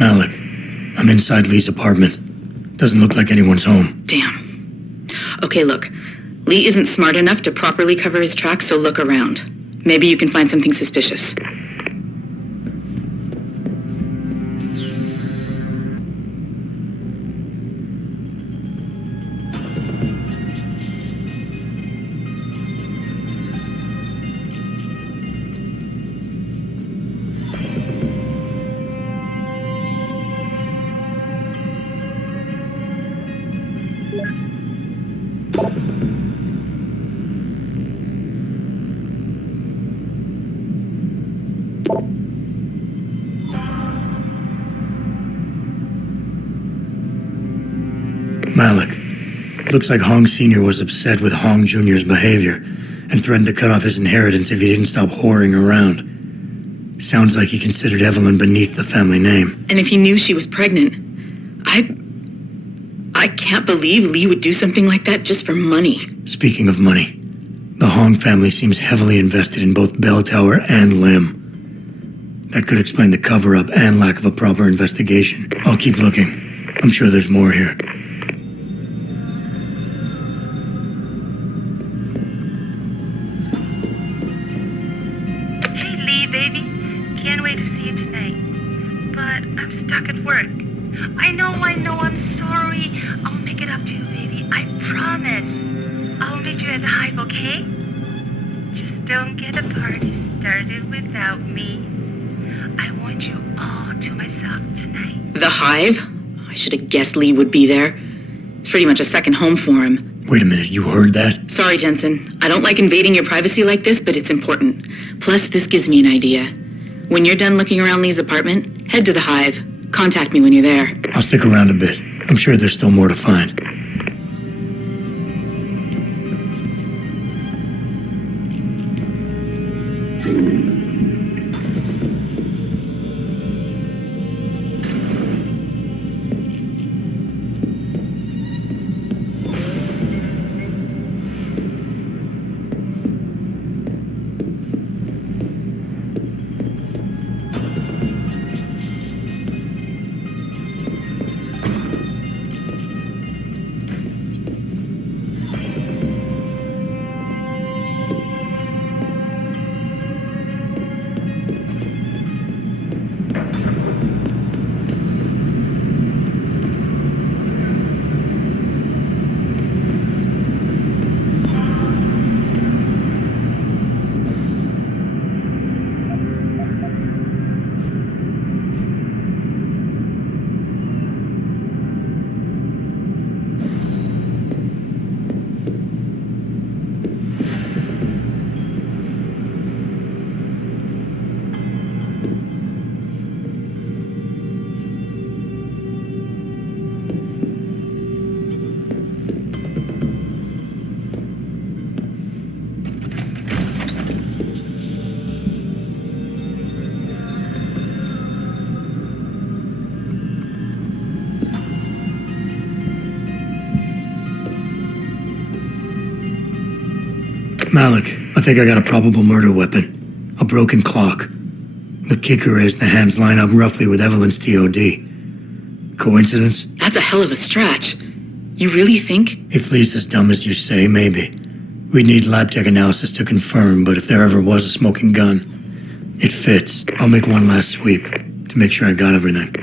Malik, I'm inside Lee's apartment. Doesn't look like anyone's home. Damn. Okay, look. Lee isn't smart enough to properly cover his tracks, so look around. Maybe you can find something suspicious. Malik, looks like Hong Sr. was upset with Hong Jr.'s behavior and threatened to cut off his inheritance if he didn't stop whoring around. Sounds like he considered Evelyn beneath the family name. And if he knew she was pregnant, I can't believe Lee would do something like that just for money. Speaking of money, the Hong family seems heavily invested in both Bell Tower and Lim. That could explain the cover-up and lack of a proper investigation. I'll keep looking. I'm sure there's more here. I'm sorry. I'll make it up to you, baby. I promise. I'll meet you at the Hive, okay? Just don't get the party started without me. I want you all to myself tonight. The Hive? I should have guessed Lee would be there. It's pretty much a second home for him. Wait a minute, you heard that? Sorry, Jensen. I don't like invading your privacy like this, but it's important. Plus, this gives me an idea. When you're done looking around Lee's apartment, head to the Hive. Contact me when you're there. I'll stick around a bit. I'm sure there's still more to find. Malik, I think I got a probable murder weapon. A broken clock. The kicker is the hands line up roughly with Evelyn's TOD. Coincidence? That's a hell of a stretch. You really think? If Lee's as dumb as you say, maybe. We'd need lab tech analysis to confirm, but if there ever was a smoking gun, it fits. I'll make one last sweep to make sure I got everything.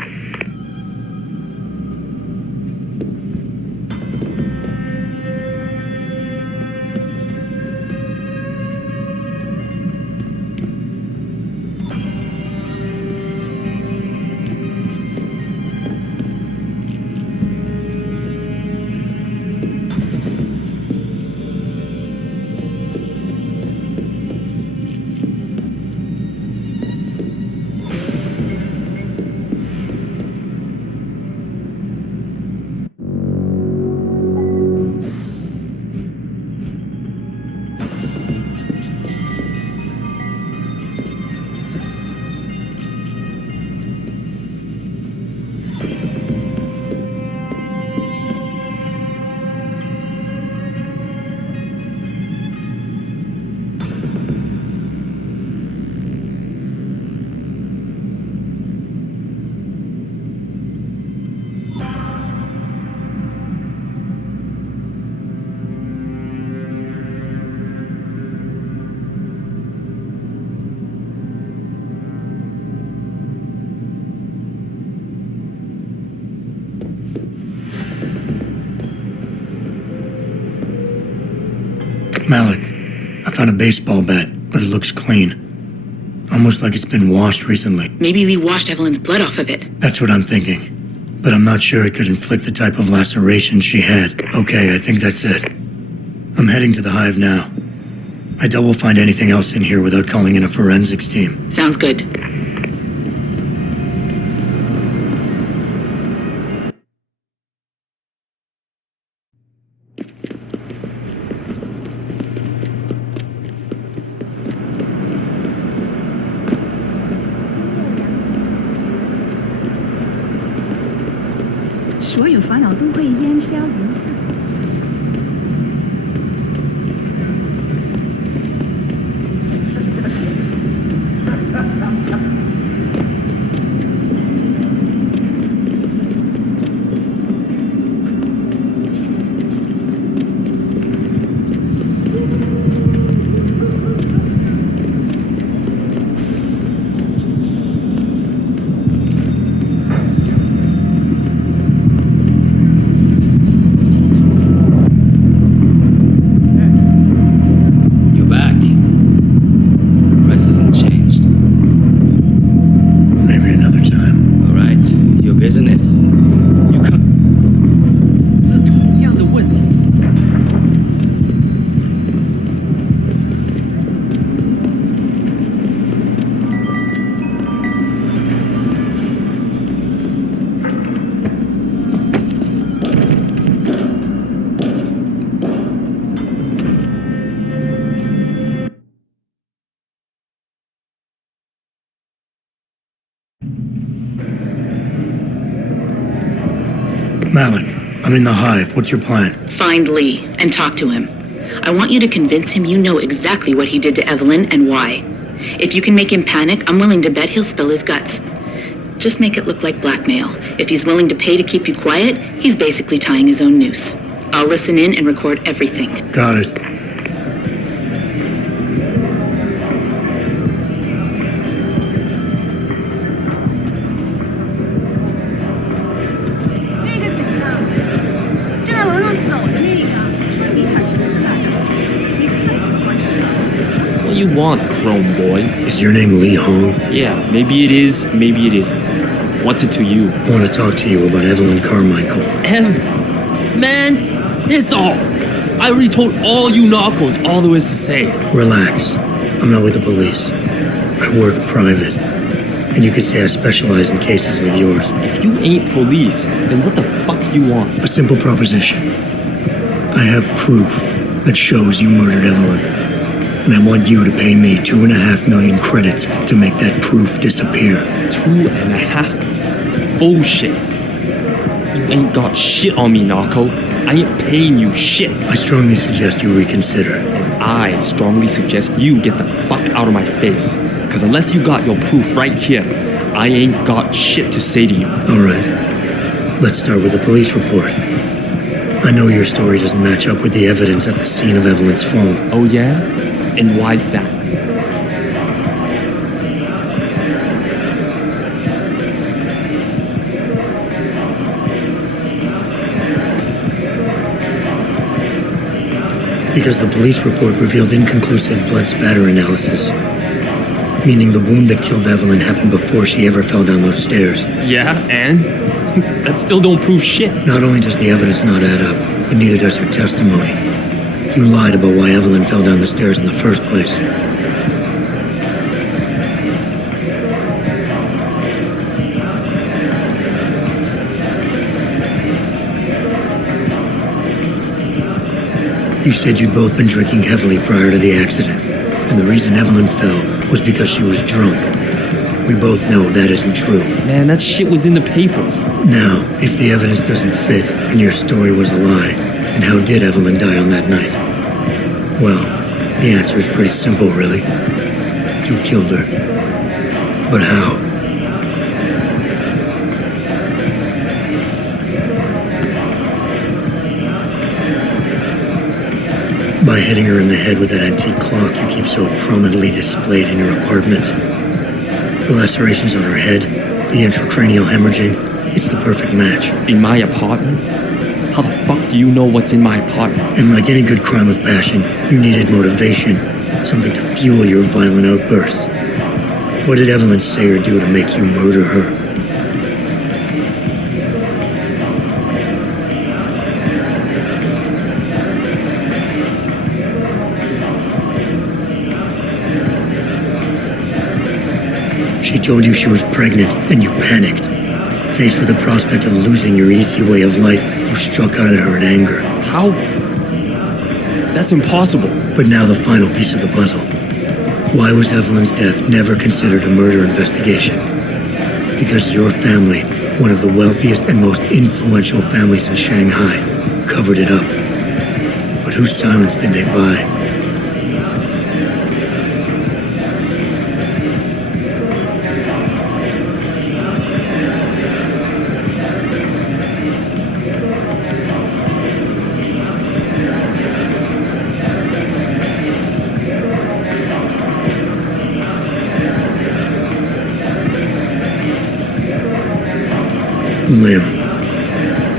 Malik, I found a baseball bat, but it looks clean. Almost like it's been washed recently. Maybe Lee washed Evelyn's blood off of it. That's what I'm thinking. But I'm not sure it could inflict the type of laceration she had. Okay, I think that's it. I'm heading to the Hive now. I doubt we'll find anything else in here without calling in a forensics team. Sounds good. Malik, I'm in the hive. What's your plan? Find Lee and talk to him. I want you to convince him you know exactly what he did to Evelyn and why. If you can make him panic, I'm willing to bet he'll spill his guts. Just make it look like blackmail. If he's willing to pay to keep you quiet, he's basically tying his own noose. I'll listen in and record everything. Got it. What you want, Chrome Boy? Is your name Lee Hong? Yeah, maybe it is, maybe it isn't. What's it to you? I want to talk to you about Evelyn Carmichael. Man, it's off. I already told all you narcos all there is to say. Relax. I'm not with the police. I work private. And you could say I specialize in cases like yours. If you ain't police, then what the fuck you want? A simple proposition. I have proof that shows you murdered Evelyn. And I want you to pay me 2.5 million credits to make that proof disappear. 2.5? Bullshit. You ain't got shit on me, narco. I ain't paying you shit. I strongly suggest you reconsider. And I strongly suggest you get the fuck out of my face. Because unless you got your proof right here, I ain't got shit to say to you. Alright. Let's start with the police report. I know your story doesn't match up with the evidence at the scene of Evelyn's phone. Oh yeah? And why's that? Because the police report revealed inconclusive blood spatter analysis. Meaning the wound that killed Evelyn happened before she ever fell down those stairs. Yeah, and? That still don't prove shit. Not only does the evidence not add up, but neither does her testimony. You lied about why Evelyn fell down the stairs in the first place. You said you'd both been drinking heavily prior to the accident, and the reason Evelyn fell was because she was drunk. We both know that isn't true. Man, that shit was in the papers. Now, if the evidence doesn't fit and your story was a lie, then how did Evelyn die on that night? Well, the answer is pretty simple, really. You killed her. But how? By hitting her in the head with that antique clock you keep so prominently displayed in your apartment. The lacerations on her head, the intracranial hemorrhaging, it's the perfect match. In my apartment? How the fuck do you know what's in my apartment? And like any good crime of passion, you needed motivation, something to fuel your violent outbursts. What did Evelyn say or do to make you murder her? She told you she was pregnant, and you panicked. Faced with the prospect of losing your easy way of life, you struck out at her in anger. How? That's impossible. But now the final piece of the puzzle. Why was Evelyn's death never considered a murder investigation? Because your family, one of the wealthiest and most influential families in Shanghai, covered it up. But whose silence did they buy? Lim.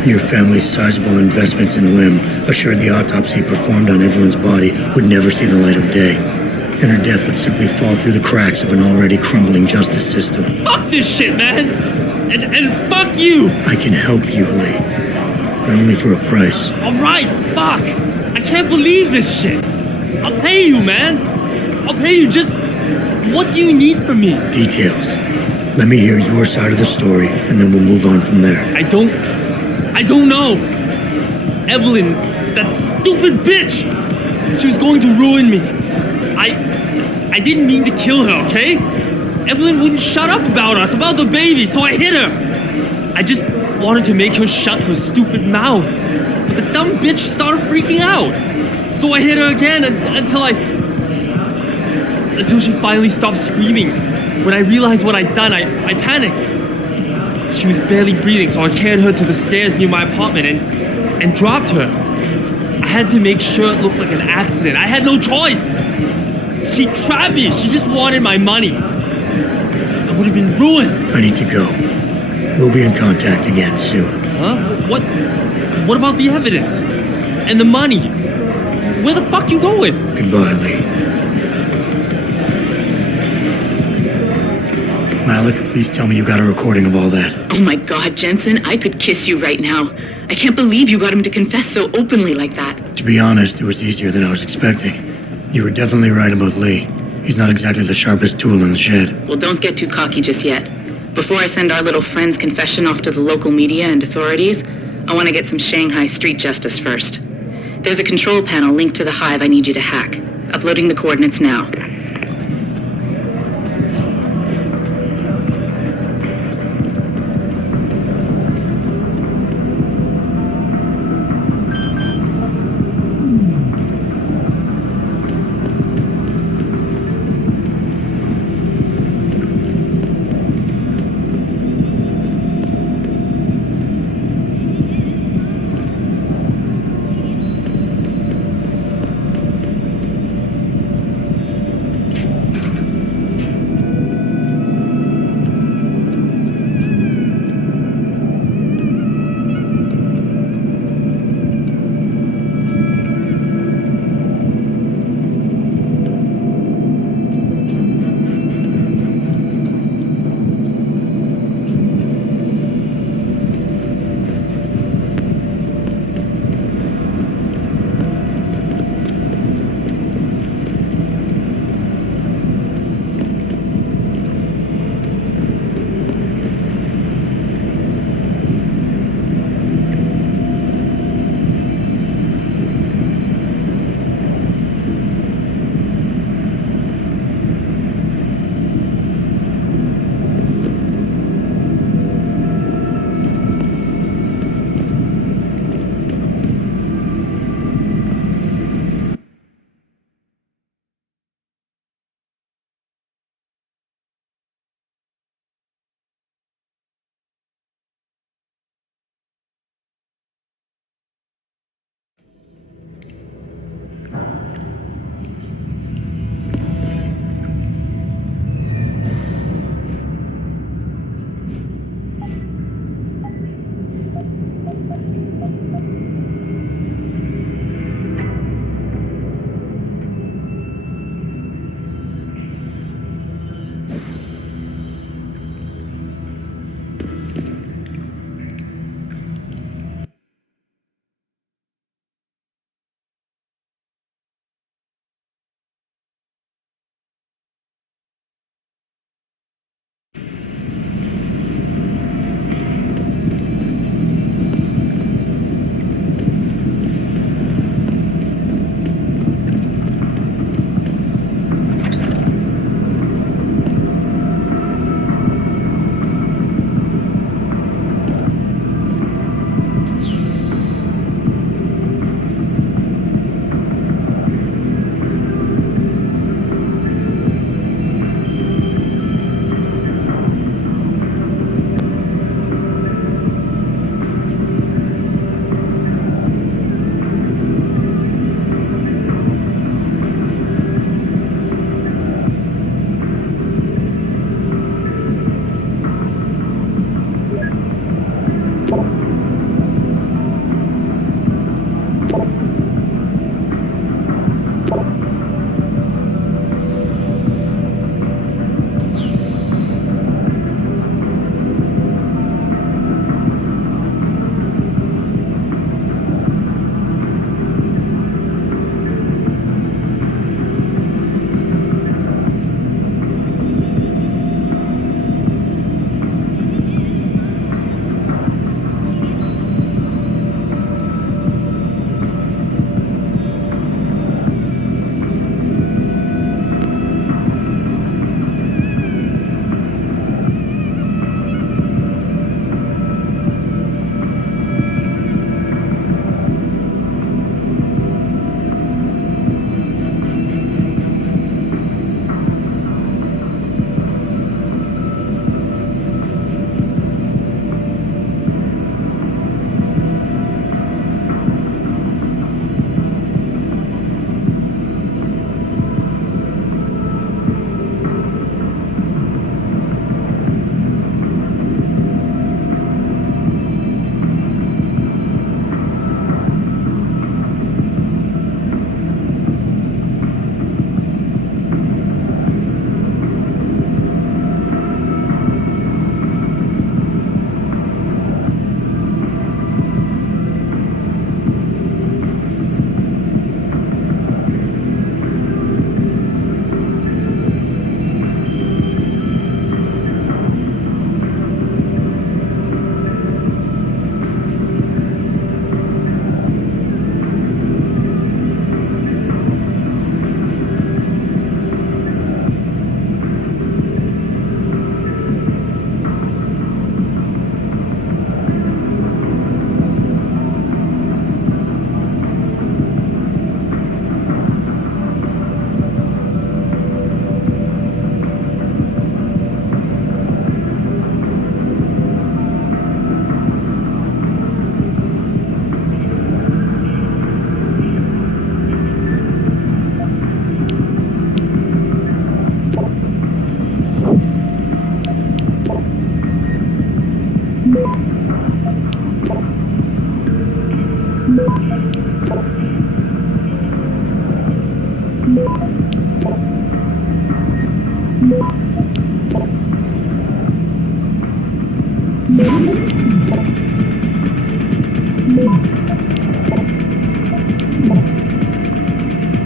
Your family's sizable investments in Lim assured the autopsy performed on Evelyn's body would never see the light of day, and her death would simply fall through the cracks of an already crumbling justice system. Fuck this shit, man! And fuck you! I can help you, Lee, but only for a price. Alright, fuck! I can't believe this shit! I'll pay you, man! I'll pay you, just... What do you need from me? Details. Let me hear your side of the story, and then we'll move on from there. I don't know. Evelyn, that stupid bitch! She was going to ruin me. I didn't mean to kill her, okay? Evelyn wouldn't shut up about us, about the baby, so I hit her. I just wanted to make her shut her stupid mouth, but the dumb bitch started freaking out. So I hit her again until she finally stopped screaming. When I realized what I'd done, I panicked. She was barely breathing, so I carried her to the stairs near my apartment and dropped her. I had to make sure it looked like an accident. I had no choice. She trapped me. She just wanted my money. I would have been ruined. I need to go. We'll be in contact again soon. Huh? What about the evidence? And the money? Where the fuck you going? Goodbye, Lee. Malik, please tell me you got a recording of all that. Oh my God, Jensen, I could kiss you right now. I can't believe you got him to confess so openly like that. To be honest, it was easier than I was expecting. You were definitely right about Lee. He's not exactly the sharpest tool in the shed. Well, don't get too cocky just yet. Before I send our little friend's confession off to the local media and authorities, I want to get some Shanghai street justice first. There's a control panel linked to the hive I need you to hack. Uploading the coordinates now.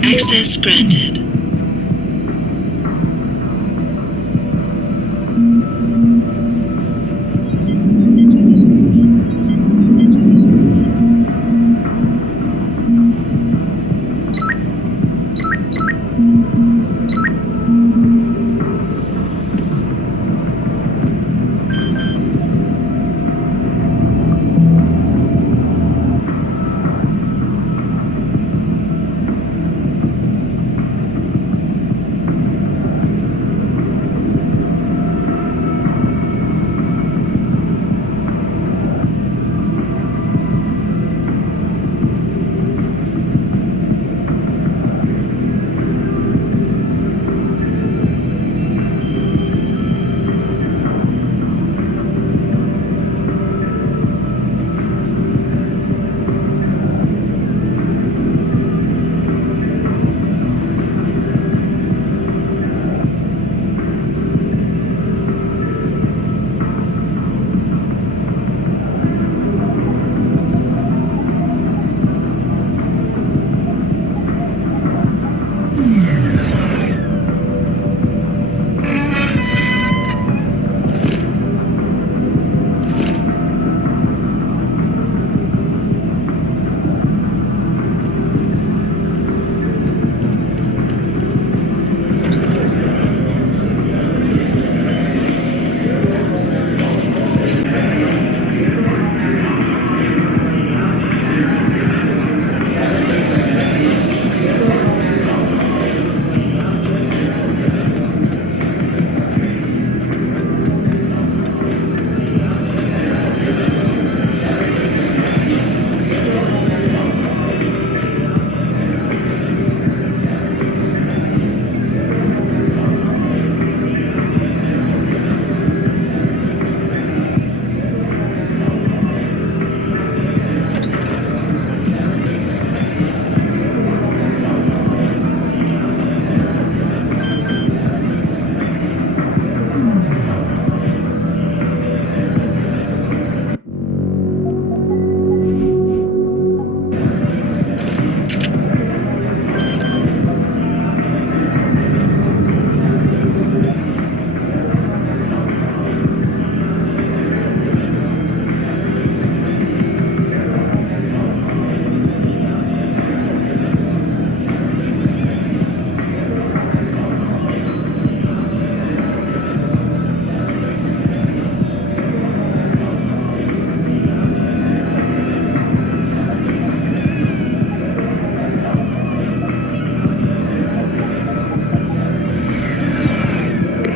Access granted.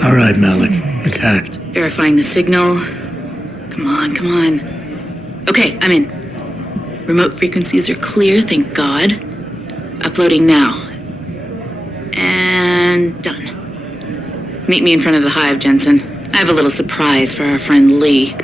All right, Malik. It's hacked. Verifying the signal. Come on, come on. Okay, I'm in. Remote frequencies are clear, thank God. Uploading now. And done. Meet me in front of the hive, Jensen. I have a little surprise for our friend Lee.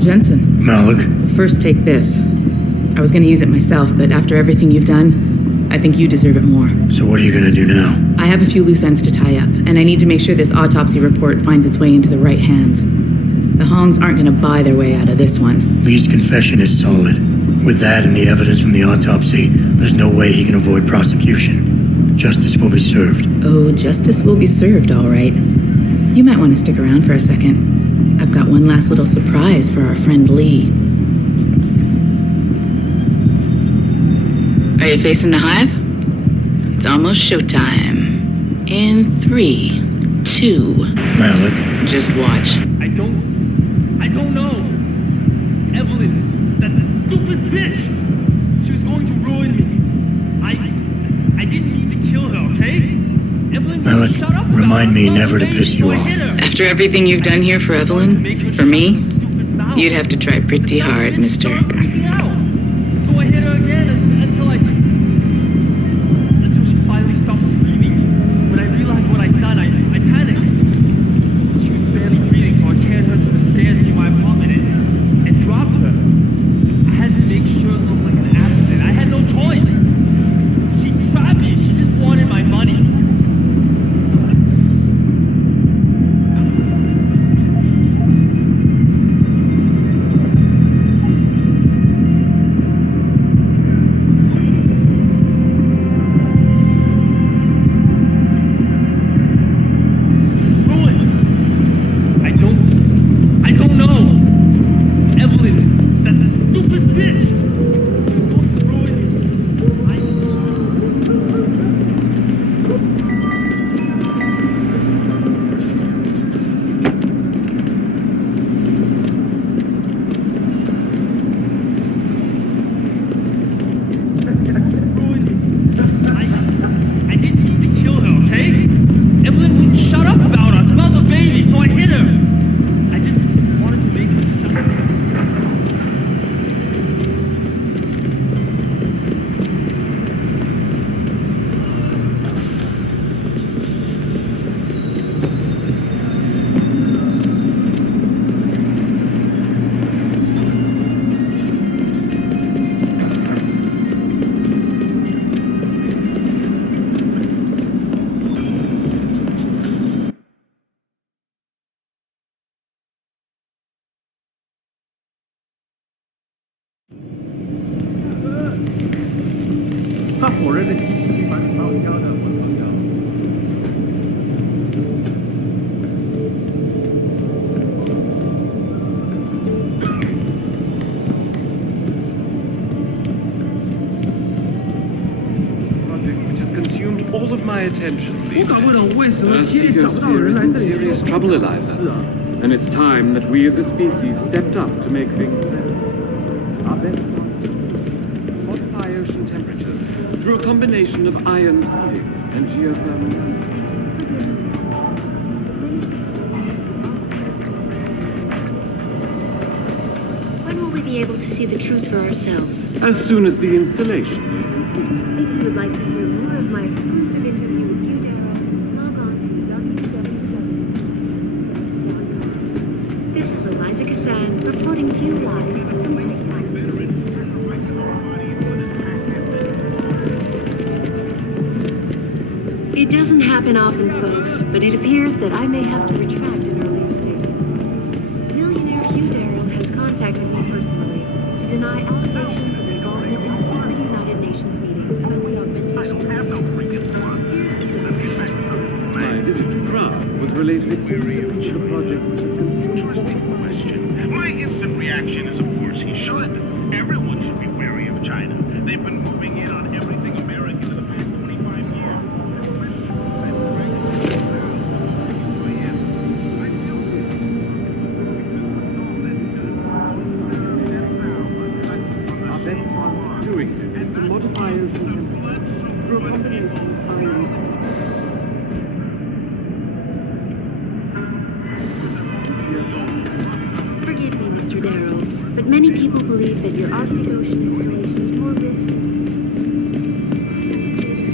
Jensen. Malik. First, take this. I was gonna use it myself, but after everything you've done, I think you deserve it more. So what are you gonna do now? I have a few loose ends to tie up, and I need to make sure this autopsy report finds its way into the right hands. The Hongs aren't gonna buy their way out of this one. Lee's confession is solid. With that and the evidence from the autopsy, there's no way he can avoid prosecution. Justice will be served. Oh, justice will be served, all right. You might want to stick around for a second. I've got one last little surprise for our friend Lee. Are you facing the hive? It's almost showtime. In 3, 2... Malik. Just watch. I don't know. Evelyn, That stupid bitch! She was going to ruin me. I didn't mean to kill her, okay? Evelyn, Alec, shut up. remind me never to piss you off. After everything you've done here for Evelyn, for me, you'd have to try pretty hard, mister. So I hit her again until she finally stopped screaming. When I realized what I'd done, I panicked. She was barely breathing, so I carried her to the stairs near my apartment and dropped her. I had to make sure it looked like an accident. I had no choice. She trapped me. She just wanted my money. All of my attention. Our Seeker's sphere is in serious trouble, Eliza. And it's time that we as a species stepped up to make things better. Our best modify ocean temperatures through a combination of ion seeding and geothermal. When will we be able to see the truth for ourselves? As soon as the installation is complete. If you would like to hear more of my exclusive interview with you, Darrow, log on to www. This is Eliza Cassan reporting to you live from the White House. It doesn't happen often, folks, but it appears that I may have to retract an earlier statement. Millionaire Hugh Darrow has contacted me personally to deny allegations of involvement in secret United Nations meetings about the augmentation. My visit to Prague was related exclusively to the project. Interesting question. My instant reaction is, of course, he should. Everyone should be wary of China. They've been moving in on everything American in the past 25 years. Our best chance of doing this is to modify ocean temperatures through a combination of ions. Forgive me, Mr. Darrow, but many people believe that your Arctic Ocean installation is more risky.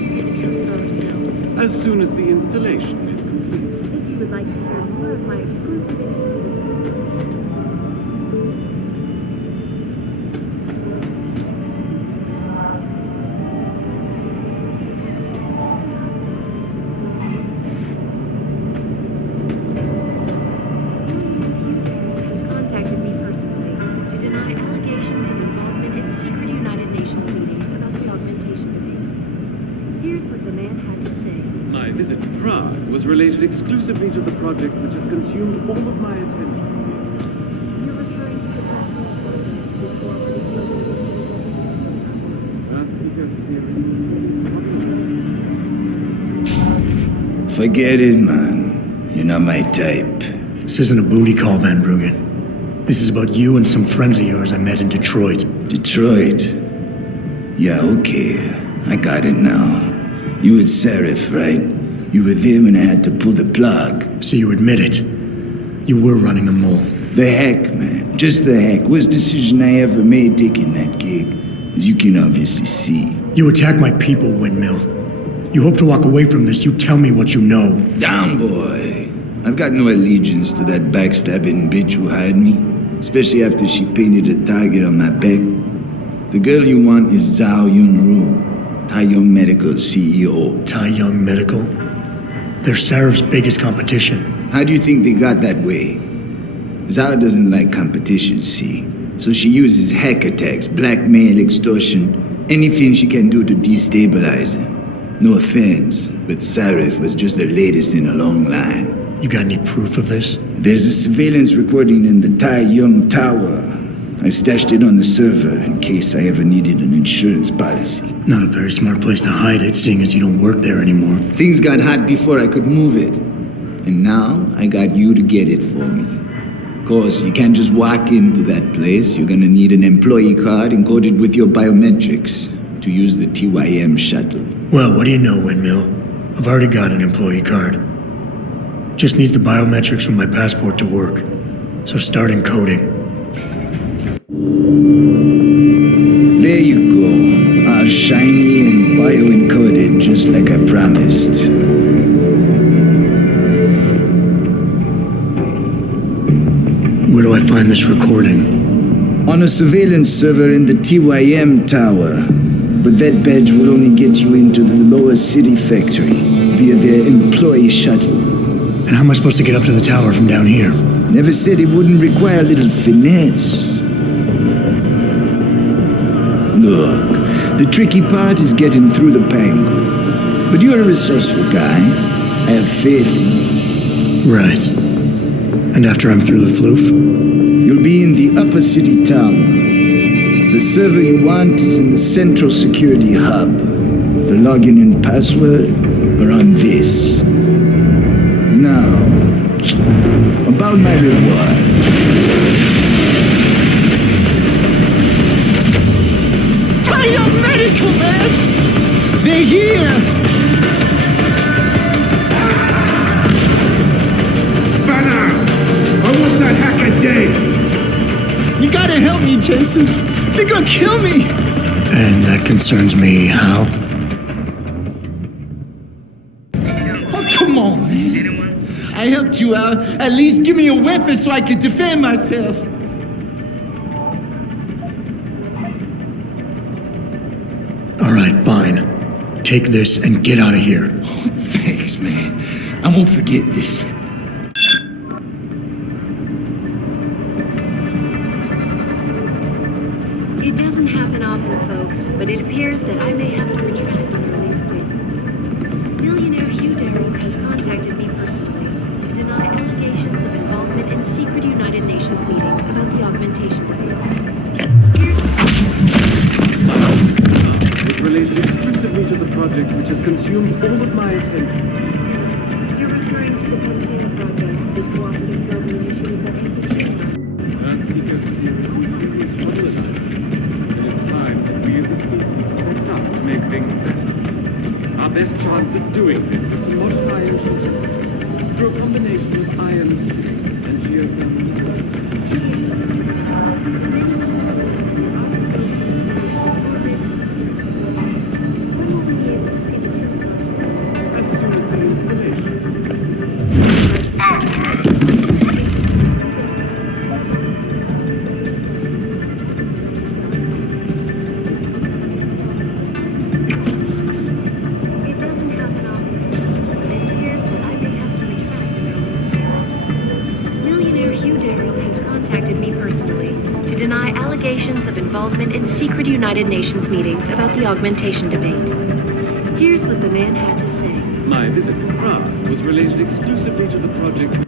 See the truth for ourselves. As soon as the installation is complete. If you would like to hear more of my exclusive interview. Has contacted me personally to deny allegations of involvement in secret United Nations meetings about the augmentation debate. Here's what the man had to say. My visit to Prague was related exclusively to the project which has consumed all of my attention. You're referring to the National Project which cooperated with Earth Seeker Sphere is in serious trouble. Forget it, man. You're not my type. This isn't a booty call, Van Bruggen. This is about you and some friends of yours I met in Detroit. Detroit? Yeah, okay. I got it now. You and Seraph, right? You were there when I had to pull the plug. So you admit it. You were running a mole. The heck, man. Just the heck. Worst decision I ever made taking that gig. As you can obviously see. You attack my people, Windmill. You hope to walk away from this. You tell me what you know. Down, boy. I've got no allegiance to that backstabbing bitch who hired me. Especially after she painted a target on my back. The girl you want is Zhao Yunru, Tai Yong Medical's CEO. Tai Yong Medical? They're Saraph's biggest competition. How do you think they got that way? Zhao doesn't like competition, see? So she uses hack attacks, blackmail, extortion, anything she can do to destabilize him. No offense, but Sarif was just the latest in a long line. You got any proof of this? There's a surveillance recording in the Tai Yong Tower. I stashed it on the server in case I ever needed an insurance policy. Not a very smart place to hide it, seeing as you don't work there anymore. Things got hot before I could move it. And now I got you to get it for me. Of course, you can't just walk into that place. You're gonna need an employee card encoded with your biometrics to use the TYM shuttle. Well, what do you know, Windmill? I've already got an employee card. Just needs the biometrics from my passport to work. So start encoding. There you go. All shiny and bio-encoded, just like I promised. Where do I find this recording? On a surveillance server in the TYM tower. But that badge will only get you into the lower city factory via their employee shuttle. And how am I supposed to get up to the tower from down here? Never said it wouldn't require a little finesse. Look, the tricky part is getting through the Pangu. But you're a resourceful guy. I have faith in you. Right. And after I'm through the floof? You'll be in the upper city tower. The server you want is in the central security hub. The login and password are on this. Now, about my reward. Tai Yong Medical, man! They're here! Banner! I want that hack a day! You gotta help me, Jason. They're gonna kill me! And that concerns me, how? Oh, come on, man. I helped you out. At least give me a weapon so I can defend myself. All right, fine. Take this and get out of here. Oh, thanks, man. I won't forget this. It doesn't happen often, folks, but it appears that I may have to retract an earlier statement. Billionaire Hugh Darrow has contacted me personally to deny allegations of involvement in secret United Nations meetings about the augmentation debate. It related exclusively to the project which has consumed all of my attention. You're referring to the Hengsha project, the cooperative global initiative that Earth-seekers fear is in serious trouble at last. It is time that we as a species stepped up to make things better. Our best chance at doing this is to modify ocean temperature through a combination of ions and geothermal. in secret United Nations meetings about the augmentation debate. Here's what the man had to say. My visit to Prague was related exclusively to the project.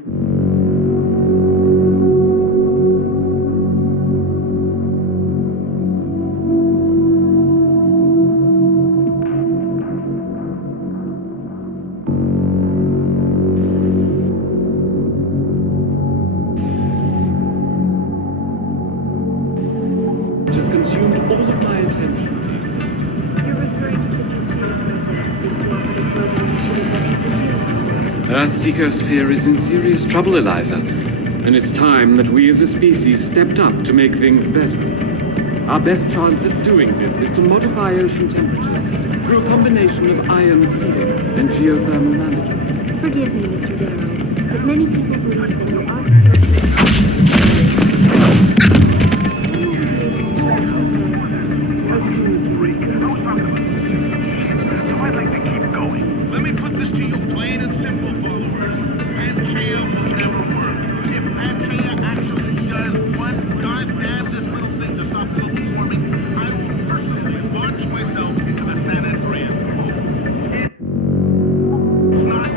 Earth's ecosphere is in serious trouble, Eliza. And it's time that we as a species stepped up to make things better. Our best chance at doing this is to modify ocean temperatures through a combination of ion seeding and geothermal management. Forgive me, Mr. Darrow, but many people believe that your art I'd like to keep going. Let me put this to you plain and simple, followers. Panchaea will never work. If Panchaea actually does one goddamnedest little thing to stop global warming, I will personally launch myself into the San Andreas. It's not.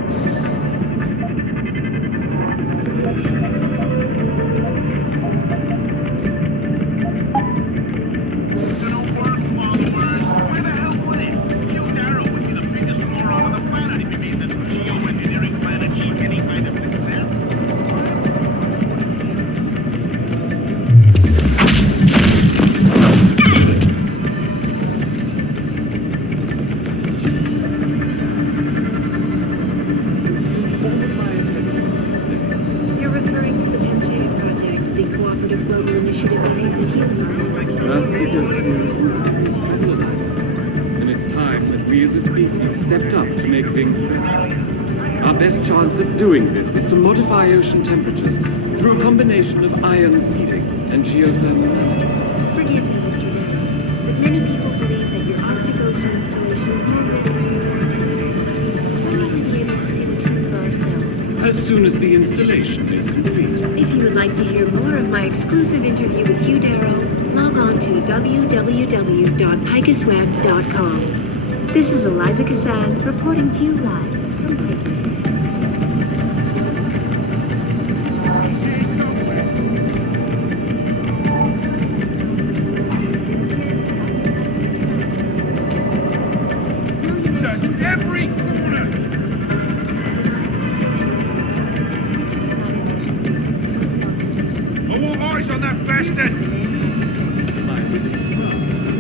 You're referring to the Panchaea Project, the cooperative global initiative that aims at healing our world. Earth's ecosphere is in serious trouble, Eliza. And it's time that we as a species stepped up to make things better. Our best chance at doing this is to modify ocean temperatures through a combination of ion seeding and geothermal management. Forgive me, Mr. Darrow, but many people believe that your Arctic Ocean installation is more risky than we need to be able to see the truth for ourselves. As soon as the installation is complete. If you would like to hear more of my exclusive interview with you, Darrow, log on to www.picusweb.com. This is Eliza Cassan reporting to you live from Picus. Every corner! All eyes on that bastard!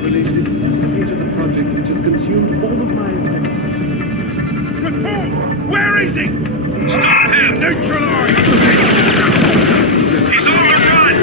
Related exclusively to the project which has consumed all of my attention. Report! Where is he? Stop him! Neutralize! He's on the run!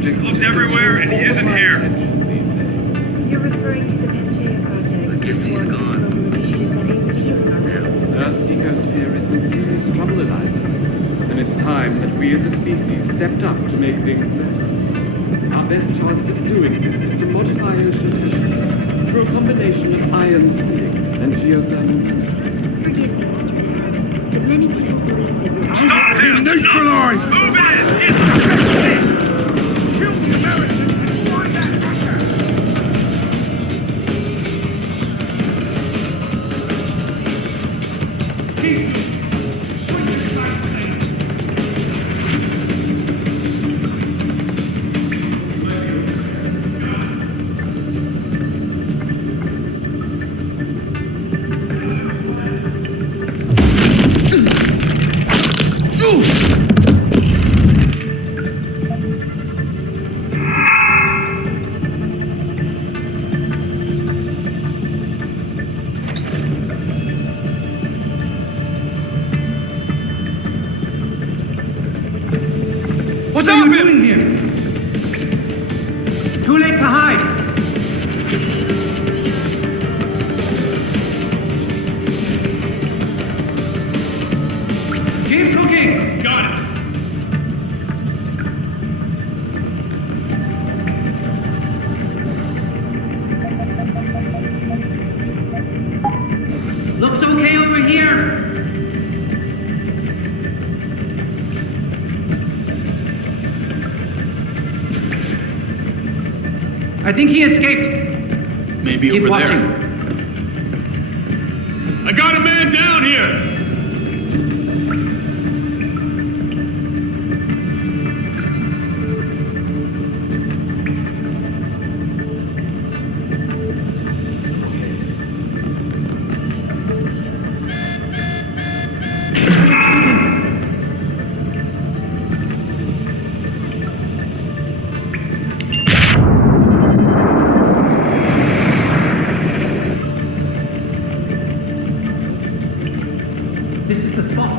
Looked everywhere, and he isn't here. You're referring to the Panchaea Project. I guess he's gone. Earth's ecosphere is in serious trouble, Eliza. And it's time that we as a species stepped up to make things better. Our best chance at doing this is to modify ocean temperatures through a combination of ion seeding and geothermal management. Forgive me, Mr. Darrow, but many people believe that you're... Stop him! Neutralize! Move in! What are you doing here? Too late to hide. Keep cooking. Got it. Looks okay over here. I think he escaped. Maybe Keep over watching. there. I got a man down here! This is the spot.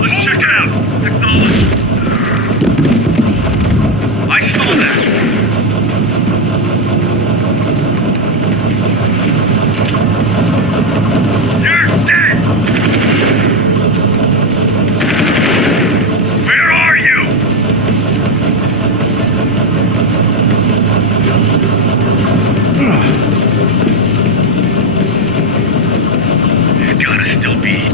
Let's check it out. Acknowledge. I saw that. You're dead. Where are you? He's gotta still be.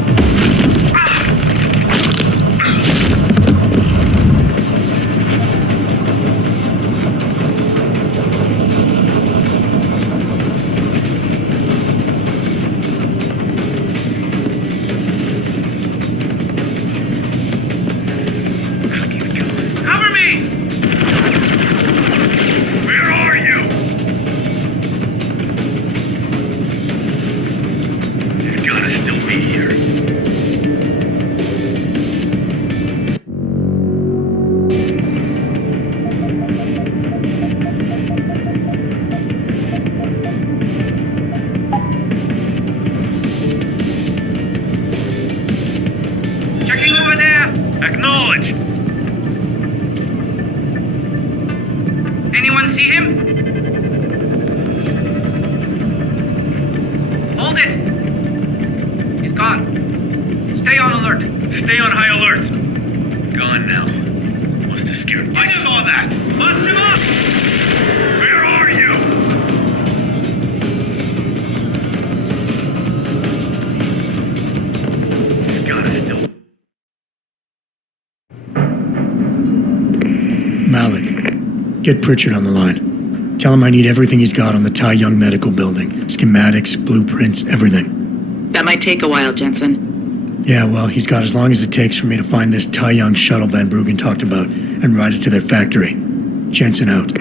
Cover me! Where are you? He's gotta still be here. Checking over there. Acknowledge. Anyone see him? Hold it! He's gone. Stay on alert. Stay on high alert. Gone now. Must have scared me. I saw that! Bust him up! Where are you? He's gotta still. Malik, get Pritchard on the line. Tell him I need everything he's got on the Tai Young Medical Building. Schematics, blueprints, everything. That might take a while, Jensen. Yeah, well, he's got as long as it takes for me to find this Tai Young shuttle Van Bruggen talked about and ride it to their factory. Jensen out.